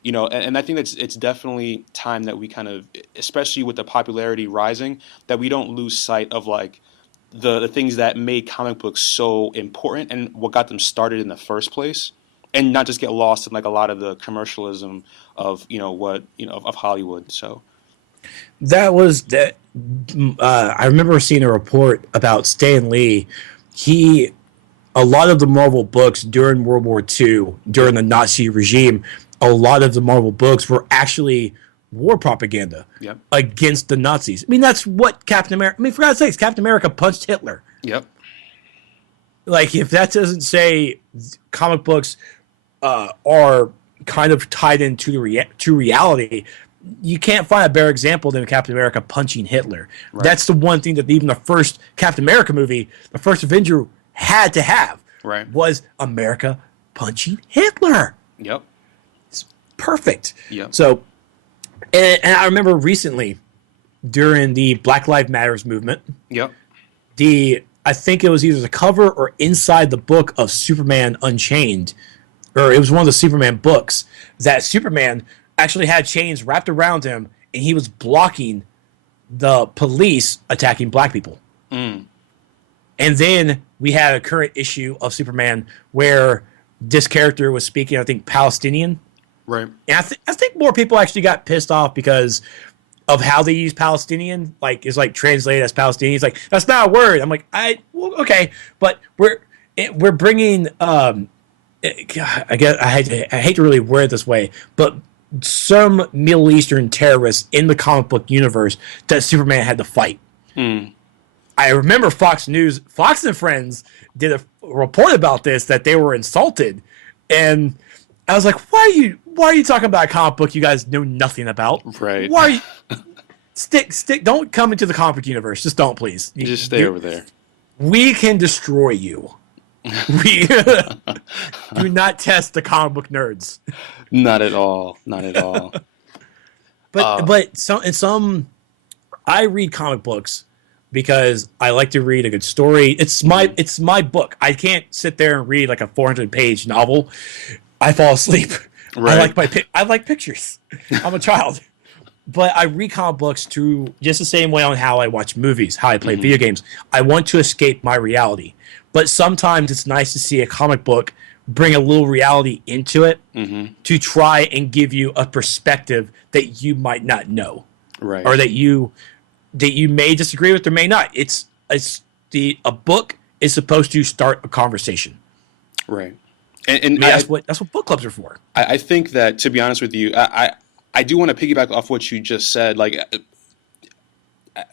And I think it's definitely time that we kind of, especially with the popularity rising, that we don't lose sight of like the things that made comic books so important and what got them started in the first place, and not just get lost in like a lot of the commercialism of of Hollywood. So That was that. I remember seeing a report about Stan Lee. He A lot of the Marvel books during World War II, during the Nazi regime, a lot of the Marvel books were actually war propaganda yep, against the Nazis. I mean, that's what Captain America. I mean, for God's sakes, Captain America punched Hitler. yep, Like, if that doesn't say comic books are kind of tied into to reality, you can't find a better example than Captain America punching Hitler. right, That's the one thing that even the first Captain America movie, the first Avenger, had to have right, was America punching Hitler. yep, Perfect. yep, So, and I remember recently during the Black Lives Matters movement, yep, I think it was either the cover or inside the book of Superman Unchained, or it was one of the Superman books, that Superman actually had chains wrapped around him and he was blocking the police attacking black people. mm, And then we had a current issue of Superman where this character was speaking, I think, Palestinian. right, And I think more people actually got pissed off because of how they use Palestinian. Like, it's like translated as Palestinian. It's like, that's not a word. I'm like, well, okay, but we're bringing. God, I hate to really word it this way, but some Middle Eastern terrorists in the comic book universe that Superman had to fight. mm, I remember Fox and Friends did a report about this, that they were insulted, and I was like, why are you talking about a comic book you guys know nothing about? right. Why are you stick don't come into the comic book universe. Just don't, please. Just stay over there. We can destroy you. We do not test the comic book nerds. Not at all. Not at all. But I read comic books because I like to read a good story. It's my book. I can't sit there and read like a 400-page novel. I fall asleep. Right. I like pictures. I'm a child. But I read comic books to just the same way on how I watch movies, how I play video games. I want to escape my reality. But sometimes it's nice to see a comic book bring a little reality into it to try and give you a perspective that you might not know. Right. Or that you may disagree with or may not. A book is supposed to start a conversation. Right. And I mean, that's what book clubs are for. I think that, to be honest with you, I do want to piggyback off what you just said, like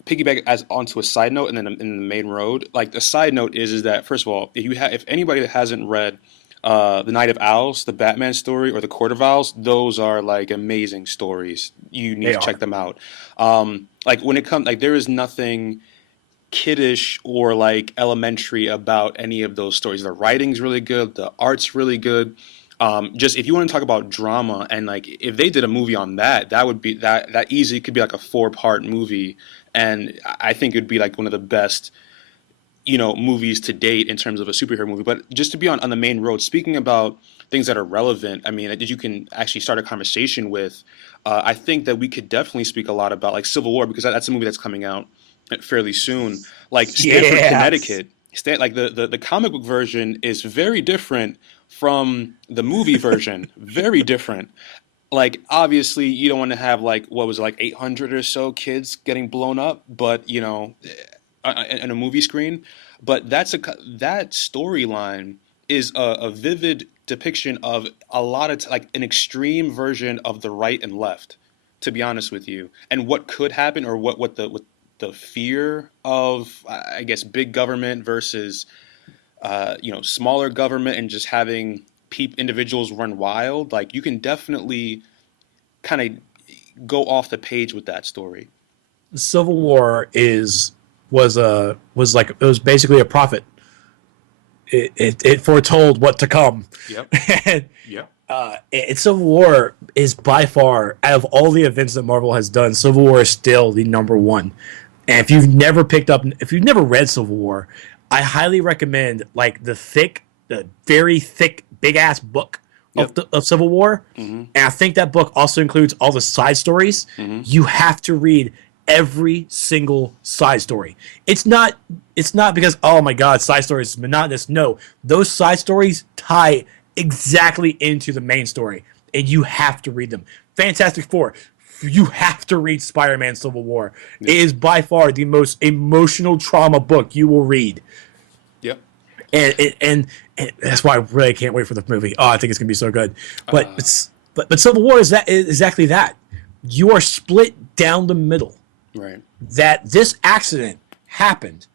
piggyback as onto a side note, and then in the main road. Like, the side note is that, first of all, if anybody that hasn't read The Night of Owls, the Batman story, or The Court of Owls, those are like amazing stories. You need to check them out. Like, when it comes, like, there is nothing kiddish or like elementary about any of those stories. The writing's really good, the art's really good. Just if you want to talk about drama, and like if they did a movie on that would be that easy could be like a 4-part movie, and I think it'd be like one of the best movies to date in terms of a superhero movie. But just to be on the main road, speaking about things that are relevant, I mean, that you can actually start a conversation with, I think that we could definitely speak a lot about like Civil War, because that's a movie that's coming out fairly soon. Like Stanford, Connecticut. Like the comic book version is very different from the movie version. Very different. Like, obviously you don't want to have like, what was it, like 800 or so kids getting blown up, but in a movie screen. But that storyline is a vivid depiction of a lot of like an extreme version of the right and left, to be honest with you, and what could happen, or what the fear of, I guess, big government versus smaller government, and just having individuals run wild. Like, you can definitely kind of go off the page with that story. Civil War was basically a prophet. it foretold what to come. Yep. and Yep. Civil War is by far, out of all the events that Marvel has done, Civil War is still the number one. And if you've never read Civil War, I highly recommend like the very thick, big ass book Yep. of Civil War. Mm-hmm. And I think that book also includes all the side stories. Mm-hmm. You have to read every single side story. It's not because, oh my god, side stories is monotonous. No, those side stories tie exactly into the main story, and you have to read them. Fantastic Four, you have to read Spider-Man Civil War. Yeah. It is by far the most emotional trauma book you will read. Yep. And that's why I really can't wait for the movie. Oh, I think it's gonna be so good. But Civil War is exactly that. You are split down the middle. Right. That this accident happened,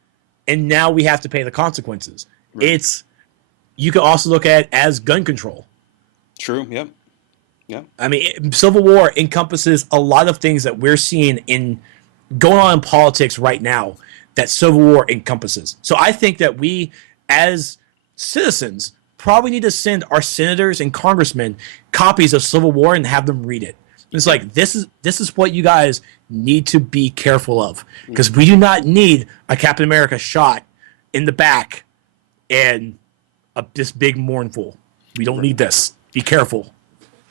and now we have to pay the consequences. Right. You can also look at it as gun control. True. Yep. Yep. I mean, Civil War encompasses a lot of things that we're seeing going on in politics right now that Civil War encompasses. So I think that we, as citizens, probably need to send our senators and congressmen copies of Civil War and have them read it. It's like, this is what you guys need to be careful of, because we do not need a Captain America shot in the back and this big mournful. We don't need this. Be careful.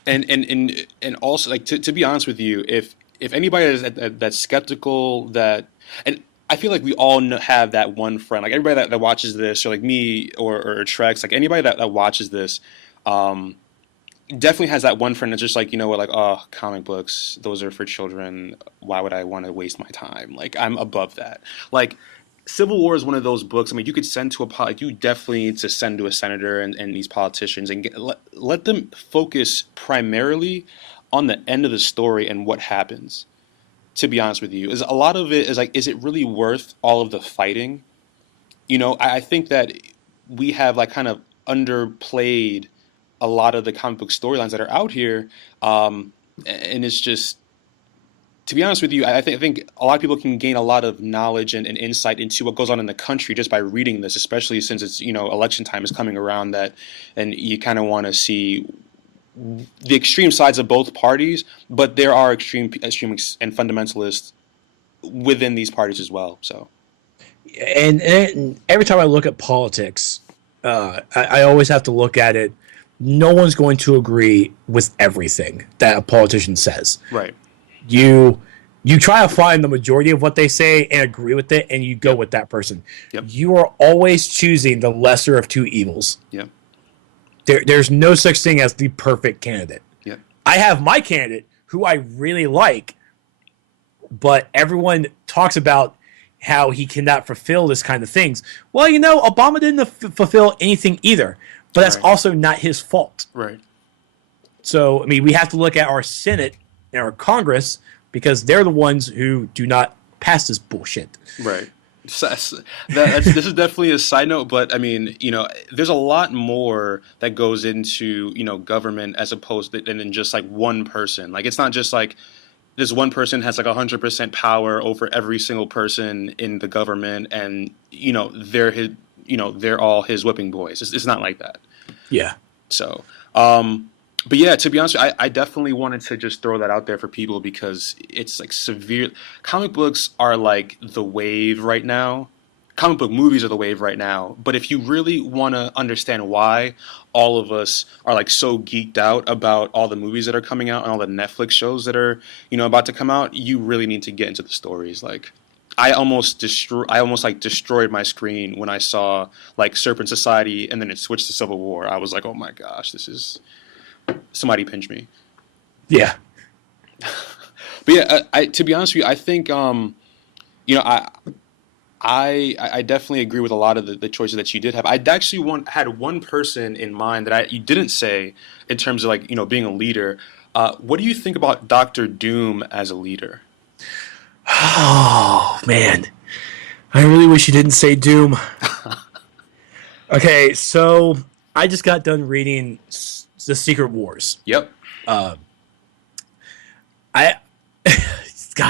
And also, like, to be honest with you, if anybody is that's skeptical, that, and I feel like we all have that one friend, like everybody that watches this, or like me or Trex, like anybody that watches this, definitely has that one friend that's just like, you know what, like, oh, comic books, those are for children. Why would I want to waste my time? Like, I'm above that. Like, Civil War is one of those books. I mean, you could send to like, you definitely need to send to a senator and these politicians and let them focus primarily on the end of the story and what happens. To be honest with you, is a lot of it is like, is it really worth all of the fighting? You know, I think that we have like kind of underplayed a lot of the comic book storylines that are out here, and it's just, to be honest with you, I think a lot of people can gain a lot of knowledge and insight into what goes on in the country just by reading this, especially since it's, you know, election time is coming around, that, and you kind of want to see the extreme sides of both parties, but there are extremists and fundamentalists within these parties as well. So, and every time I look at politics, I always have to look at it. No one's going to agree with everything that a politician says. right. You try to find the majority of what they say and agree with it, and you go with that person. Yep. You are always choosing the lesser of two evils. Yep. There's no such thing as the perfect candidate. Yep. I have my candidate who I really like, but everyone talks about how he cannot fulfill this kind of things. Well, you know, Obama didn't fulfill anything either, but that's Right. also not his fault. Right. So, I mean, we have to look at our Senate and our Congress, because they're the ones who do not pass this bullshit. Right. This is definitely a side note, but I mean, you know, there's a lot more that goes into, you know, government as opposed to than just like one person. Like, it's not just like this one person has like 100% power over every single person in the government, and you know they're all his whipping boys. It's not like that. Yeah. So, but yeah, to be honest, I definitely wanted to just throw that out there for people, because it's like severe. Comic books are like the wave right now. Comic book movies are the wave right now. But if you really want to understand why all of us are like so geeked out about all the movies that are coming out and all the Netflix shows that are, you know, about to come out, you really need to get into the stories. Like, I almost destroyed my screen when I saw like Serpent Society and then it switched to Civil War. I was like, oh my gosh, this is. Somebody pinch me. Yeah. But yeah, I to be honest with you, I think you know, I definitely agree with a lot of the choices that you did have. I actually had one person in mind that you didn't say in terms of, like, you know, being a leader. What do you think about Doctor Doom as a leader? Oh, man. I really wish you didn't say Doom. Okay, so I just got done reading The Secret Wars. Yep. God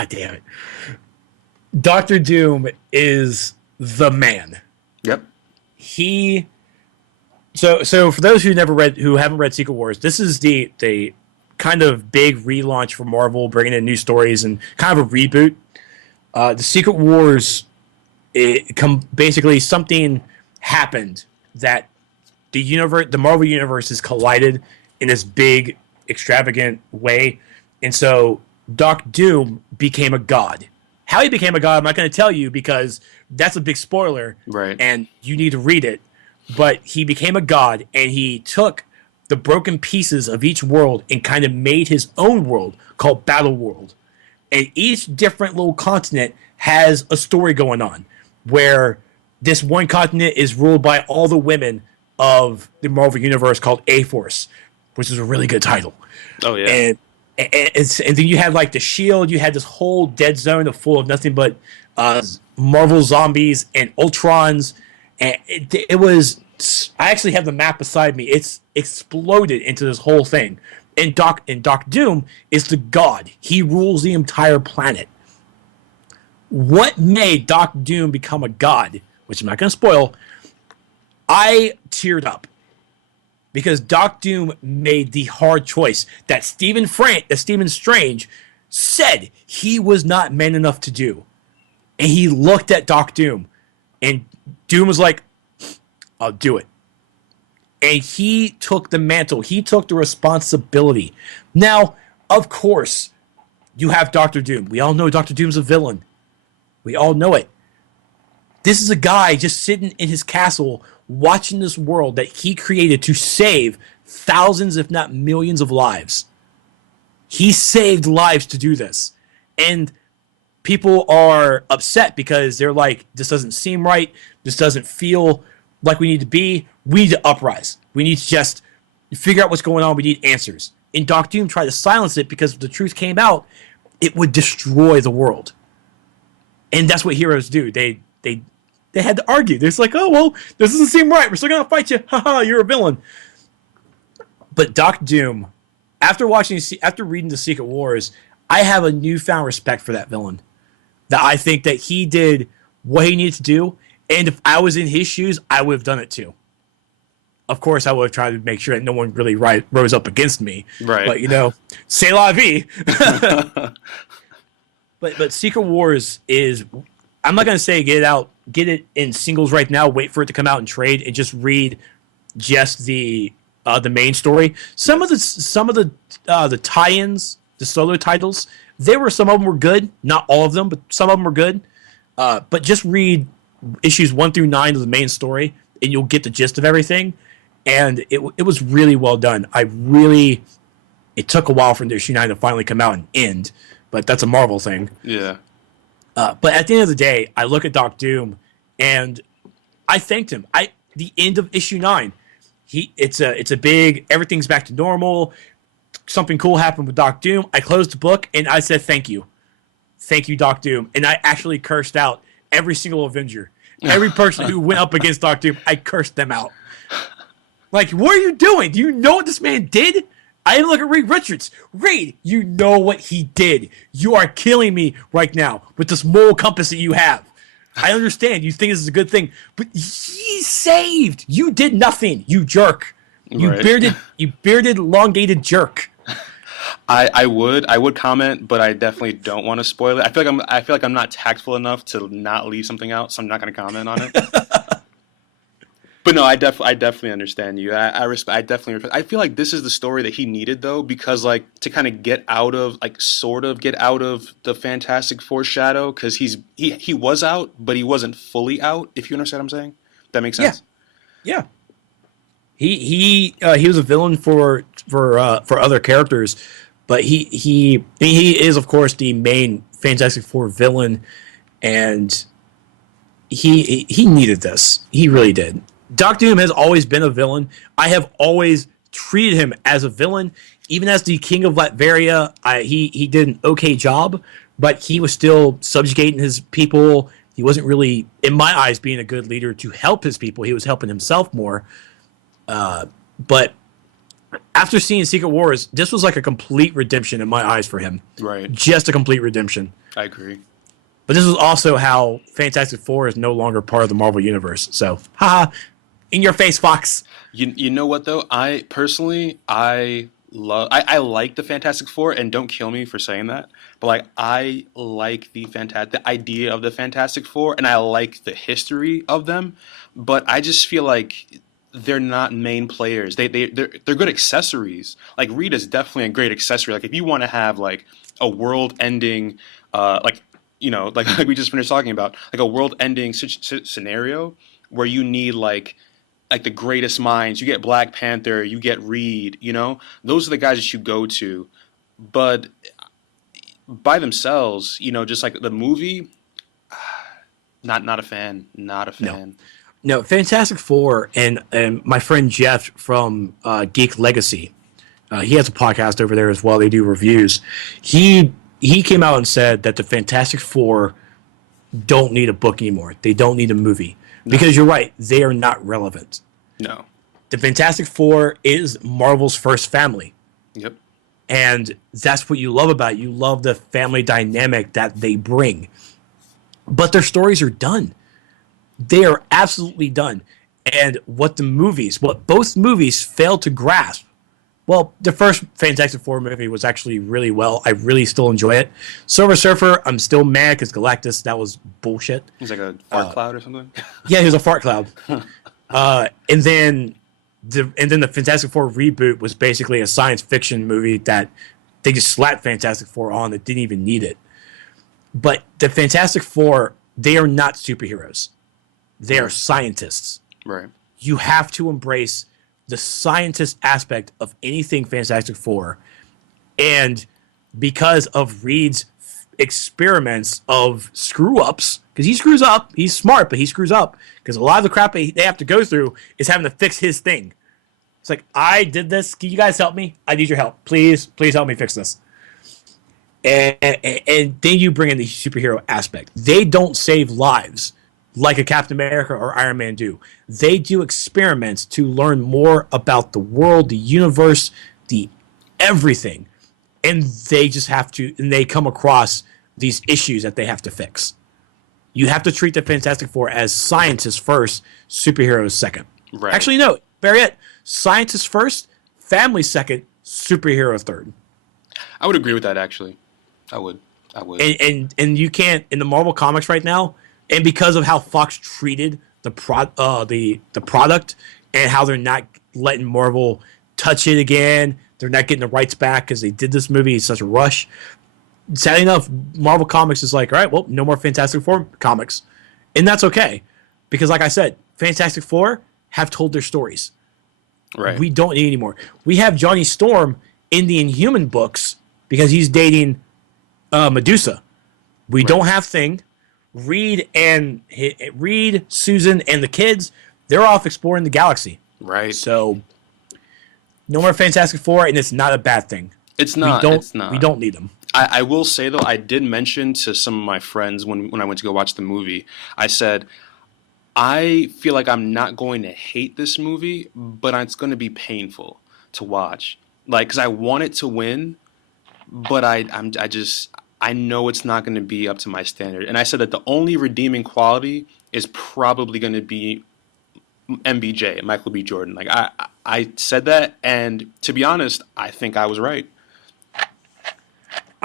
damn it. Doctor Doom is the man. Yep. He So for those who haven't read Secret Wars, this is the kind of big relaunch for Marvel, bringing in new stories and kind of a reboot. The Secret Wars, basically something happened that the Marvel universe has collided in this big, extravagant way, and so Doc Doom became a god. How he became a god, I'm not going to tell you because that's a big spoiler, Right. and you need to read it. But he became a god, and he took the broken pieces of each world and kind of made his own world called Battle World. And each different little continent has a story going on, where this one continent is ruled by all the women of the Marvel Universe called A-Force, which is a really good title. Oh yeah. And then you had like the Shield. You had this whole dead zone full of nothing but Marvel zombies and Ultrons. And it was. I actually have the map beside me. It's exploded into this whole thing. And Doc Doom is the god. He rules the entire planet. What made Doc Doom become a god, which I'm not going to spoil, I teared up. Because Doc Doom made the hard choice that Stephen Strange said he was not man enough to do. And he looked at Doc Doom, and Doom was like, I'll do it. And he took the mantle. He took the responsibility. Now, of course, you have Doctor Doom. We all know Doctor Doom's a villain. We all know it. This is a guy just sitting in his castle watching this world that he created to save thousands, if not millions, of lives. He saved lives to do this. And people are upset because they're like, this doesn't seem right. This doesn't feel like we need to be. We need to uprise. We need to just figure out what's going on. We need answers. And Doc Doom tried to silence it because if the truth came out, it would destroy the world. And that's what heroes do. They had to argue. They're just like, oh, well, this doesn't seem right. We're still going to fight you. Haha, you're a villain. But Doc Doom, after reading The Secret Wars, I have a newfound respect for that villain. That I think that he did what he needed to do. And if I was in his shoes, I would have done it too. Of course, I would have tried to make sure that no one really rose up against me. Right. But, c'est la vie. But Secret Wars is, I'm not going to say get it in singles right now, wait for it to come out in trade, and just read just the main story. Some of the tie-ins, the solo titles, some of them were good, not all of them, but some of them were good. But just read issues 1 through 9 of the main story, and you'll get the gist of everything. And it was really well done. It took a while for issue 9 to finally come out and end, but that's a Marvel thing. Yeah. But at the end of the day, I look at Doc Doom, and I thanked him. The end of issue 9, it's a big, everything's back to normal. Something cool happened with Doc Doom. I closed the book, and I said, thank you, Doc Doom. And I actually cursed out every single Avenger. Every person who went up against Doc Doom, I cursed them out. Like, what are you doing? Do you know what this man did? I even look at Reed Richards. Reed, you know what he did. You are killing me right now with this moral compass that you have. I understand. You think this is a good thing, but he saved. You did nothing. You jerk. You Right. bearded, elongated jerk. I would comment, but I definitely don't want to spoil it. I feel like I'm not tactful enough to not leave something out, so I'm not going to comment on it. But no, I definitely understand you. I definitely respect. I feel like this is the story that he needed though, because like to kind of get out of the Fantastic Four shadow, because he was out, but he wasn't fully out. If you understand what I'm saying, that makes sense. Yeah. He was a villain for other characters, but he is of course the main Fantastic Four villain, and he needed this. He really did. Doc Doom has always been a villain. I have always treated him as a villain, even as the King of Latveria. He did an okay job, but he was still subjugating his people. He wasn't really, in my eyes, being a good leader to help his people. He was helping himself more. But after seeing Secret Wars, this was like a complete redemption in my eyes for him. Right. Just a complete redemption. I agree. But this is also how Fantastic Four is no longer part of the Marvel Universe. So, haha, In your face, Fox. You know what though? I personally I like the Fantastic Four, and don't kill me for saying that, but like I like the idea of the Fantastic Four, and I like the history of them, but I just feel like they're not main players. They're good accessories. Like Reed is definitely a great accessory. Like if you want to have like a world-ending, like like we just finished talking about, like a world-ending scenario where you need like the greatest minds. You get Black Panther, you get Reed, those are the guys that you go to. But by themselves, just like the movie, not a fan, not a No. fan. No, Fantastic Four and my friend Jeff from Geek Legacy, he has a podcast over there as well. They do reviews. He came out and said that the Fantastic Four don't need a book anymore. They don't need a movie. Because you're right, they are not relevant. No. The Fantastic Four is Marvel's first family. Yep. And that's what you love about it. You love the family dynamic that they bring. But their stories are done. They are absolutely done. And what both movies failed to grasp. Well, the first Fantastic Four movie was actually really well. I really still enjoy it. Silver Surfer, I'm still mad because Galactus, that was bullshit. He's like a fart cloud or something. Yeah, he was a fart cloud. And then the Fantastic Four reboot was basically a science fiction movie that they just slapped Fantastic Four on that didn't even need it. But the Fantastic Four, they are not superheroes. They are scientists. Right. You have to embrace the scientist aspect of anything Fantastic Four. And because of Reed's experiments of screw-ups, because he screws up, he's smart, but he screws up, because a lot of the crap they have to go through is having to fix his thing. It's like, I did this, can you guys help me? I need your help. Please help me fix this. And then you bring in the superhero aspect. They don't save lives like a Captain America or Iron Man do. They do experiments to learn more about the world, the universe, the everything. And they just have to, and they come across these issues that they have to fix. You have to treat the Fantastic Four as scientists first, superheroes second. Right. Actually, no, better yet, scientists first, family second, superhero third. I would agree with that, actually. I would. And you can't, in the Marvel comics right now, and because of how Fox treated the product and how they're not letting Marvel touch it again, they're not getting the rights back because they did this movie in such a rush. Sadly enough, Marvel Comics is like, all right, well, no more Fantastic Four comics. And that's okay. Because like I said, Fantastic Four have told their stories. Right. We don't need anymore. We have Johnny Storm in the Inhuman books because he's dating Medusa. We don't have Thing. Reed, Susan, and the kids, they're off exploring the galaxy. Right. So, no more Fantastic Four, and it's not a bad thing. It's not. It's not. We don't need them. I will say, though, I did mention to some of my friends when I went to go watch the movie, I said, I feel like I'm not going to hate this movie, but it's going to be painful to watch. Like, because I want it to win, but I know it's not going to be up to my standard. And I said that the only redeeming quality is probably going to be MBJ, Michael B. Jordan. Like I said that, and to be honest, I think I was right.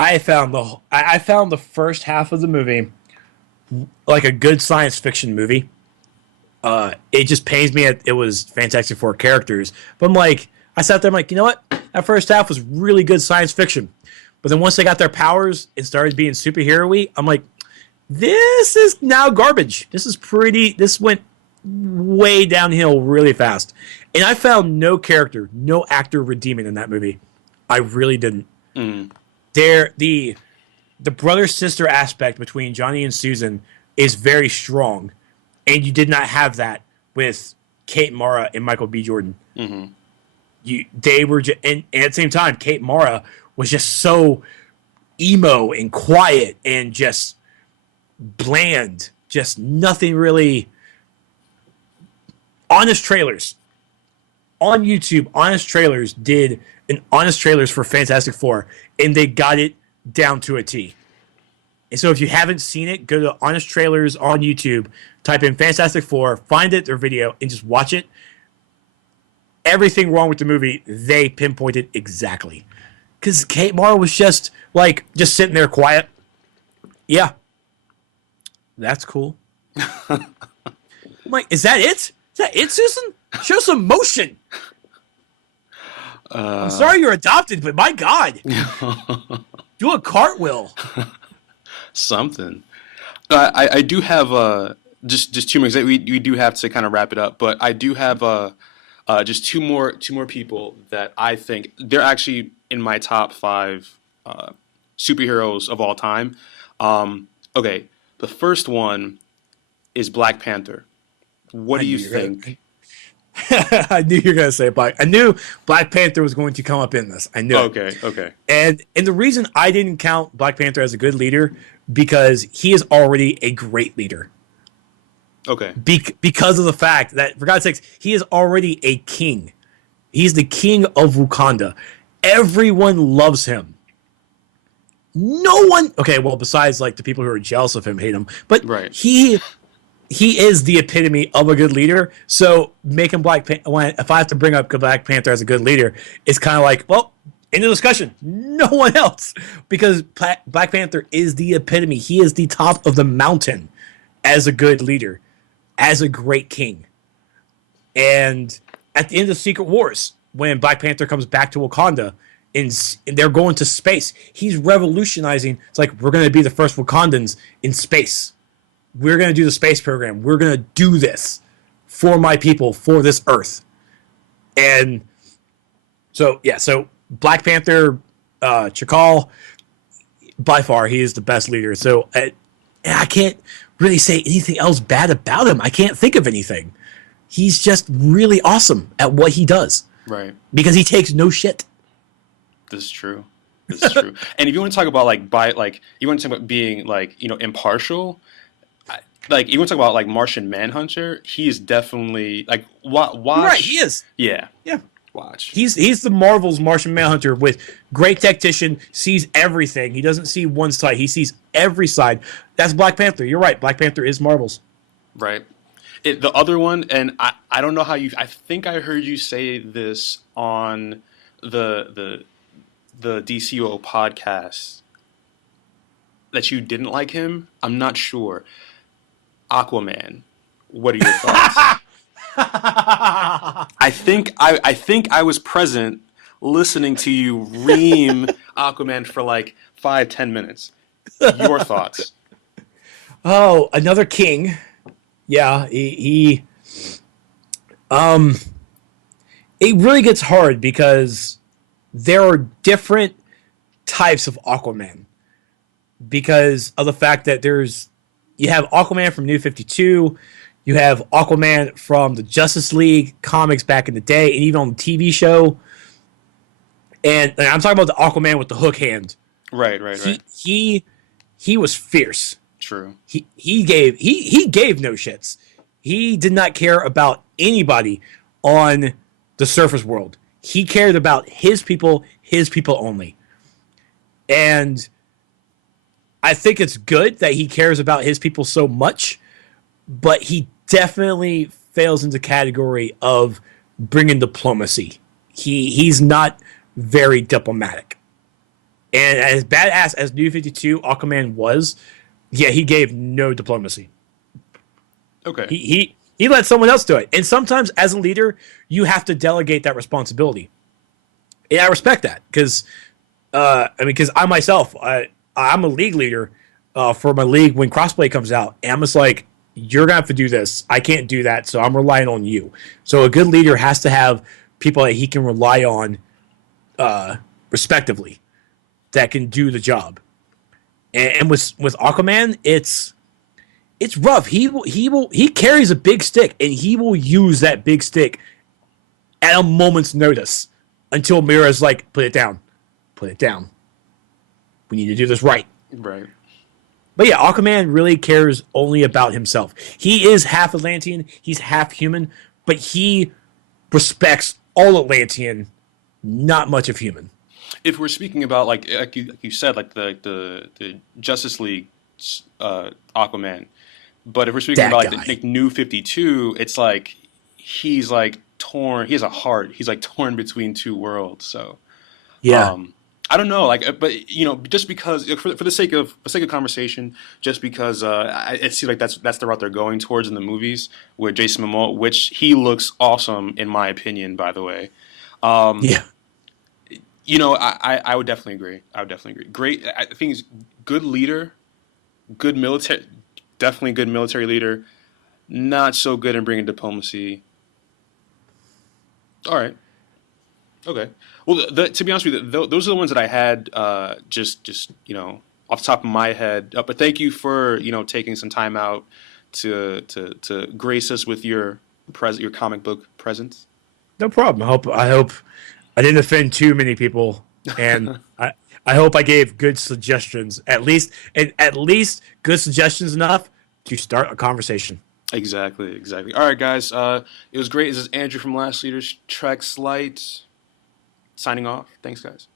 I found the first half of the movie like a good science fiction movie. It just pains me that it was Fantastic Four characters, but I'm like, I sat there, I'm like, you know what? That first half was really good science fiction. But then once they got their powers and started being superhero-y, I'm like, this is now garbage. This went way downhill really fast. And I found no character, no actor redeeming in that movie. I really didn't. Mm. The brother-sister aspect between Johnny and Susan is very strong. And you did not have that with Kate Mara and Michael B. Jordan. Mm-hmm. They were and at the same time, Kate Mara was just so emo and quiet and just bland. Just nothing really. Honest Trailers. On YouTube, Honest Trailers did an Honest Trailers for Fantastic Four, and they got it down to a T. And so if you haven't seen it, go to Honest Trailers on YouTube, type in Fantastic Four, find it, their video, and just watch it. Everything wrong with the movie, they pinpointed exactly. Because Kate Mara was just like, just sitting there quiet. Yeah, that's cool. I'm like, is that it? Is that it, Susan? Show some motion. I'm sorry you're adopted, but my God. Do a cartwheel. Something. I do have just 2 minutes. We do have to kind of wrap it up, but I do have just two more people that I think they're actually in my top 5 superheroes of all time. Okay, the first one is Black Panther. What do you think? I knew you were going to say Black. I knew Black Panther was going to come up in this. I knew. Okay. And the reason I didn't count Black Panther as a good leader because he is already a great leader. Okay. Because of the fact that, for God's sakes, he is already a king. He's the king of Wakanda. Everyone loves him. No one. Okay, well, besides like the people who are jealous of him, hate him. But Right. he is the epitome of a good leader. So making if I have to bring up Black Panther as a good leader, it's kind of like, well, in the discussion, no one else, because Black Panther is the epitome. He is the top of the mountain as a good leader, as a great king. And at the end of Secret Wars, when Black Panther comes back to Wakanda and they're going to space, he's revolutionizing. It's like, we're going to be the first Wakandans in space. We're going to do the space program. We're going to do this for my people, for this Earth. And so Black Panther, Chakal, by far, he is the best leader. So I can't really say anything else bad about him. I can't think of anything. He's just really awesome at what he does. Right. Because he takes no shit. This is true. And if you want to talk about you want to talk about being impartial, like you want to talk about like Martian Manhunter, he is definitely like watch. Right, he is. Yeah. Yeah. Watch. He's the Marvel's Martian Manhunter with great tactician, sees everything. He doesn't see one side. He sees every side. That's Black Panther. You're right. Black Panther is Marvel's. Right. The other one, and I don't know how I think I heard you say this on the DCO podcast that you didn't like him. I'm not sure. Aquaman. What are your thoughts? I think I was present listening to you ream Aquaman for like 5-10 minutes. Your thoughts? Oh, another king. Yeah, it really gets hard because there are different types of Aquaman because of the fact that you have Aquaman from New 52, you have Aquaman from the Justice League comics back in the day, and even on the TV show. And I'm talking about the Aquaman with the hook hand. Right. He was fierce. True. He gave no shits. He did not care about anybody on the surface world. He cared about his people only. And I think it's good that he cares about his people so much, but he definitely fails into the category of bringing diplomacy. He's not very diplomatic. And as badass as New 52 Aquaman was, yeah, he gave no diplomacy. Okay. He let someone else do it. And sometimes as a leader, you have to delegate that responsibility. And I respect that because because I myself, I'm a league leader for my league when Crossplay comes out. And I'm just like, you're going to have to do this. I can't do that, so I'm relying on you. So a good leader has to have people that he can rely on respectively that can do the job. And with Aquaman, it's rough. He carries a big stick, and he will use that big stick at a moment's notice until Mira's like, put it down. We need to do this right. Right. But yeah, Aquaman really cares only about himself. He is half Atlantean, he's half human, but he respects all Atlantean, not much of human. If we're speaking about like you said, like the Justice League Aquaman. But if we're speaking That about like the guy. like, new 52, it's like he's like torn. He has a heart. He's like torn between two worlds. So Yeah. I don't know, like, but just because for the sake of conversation, just because it seems like that's the route they're going towards in the movies with Jason Momoa, which he looks awesome in my opinion, by the way. Yeah. I would definitely agree. I would definitely agree. Great, I think he's good leader, good military, definitely good military leader. Not so good in bringing diplomacy. All right. Okay. Well, to be honest with you, those are the ones that I had just off the top of my head. But thank you for taking some time out to grace us with your comic book presence. No problem. I hope I didn't offend too many people, and I hope I gave good suggestions. At least good suggestions enough to start a conversation. Exactly, exactly. All right, guys. It was great. This is Andrew from Last Leaders TrexLight signing off. Thanks, guys.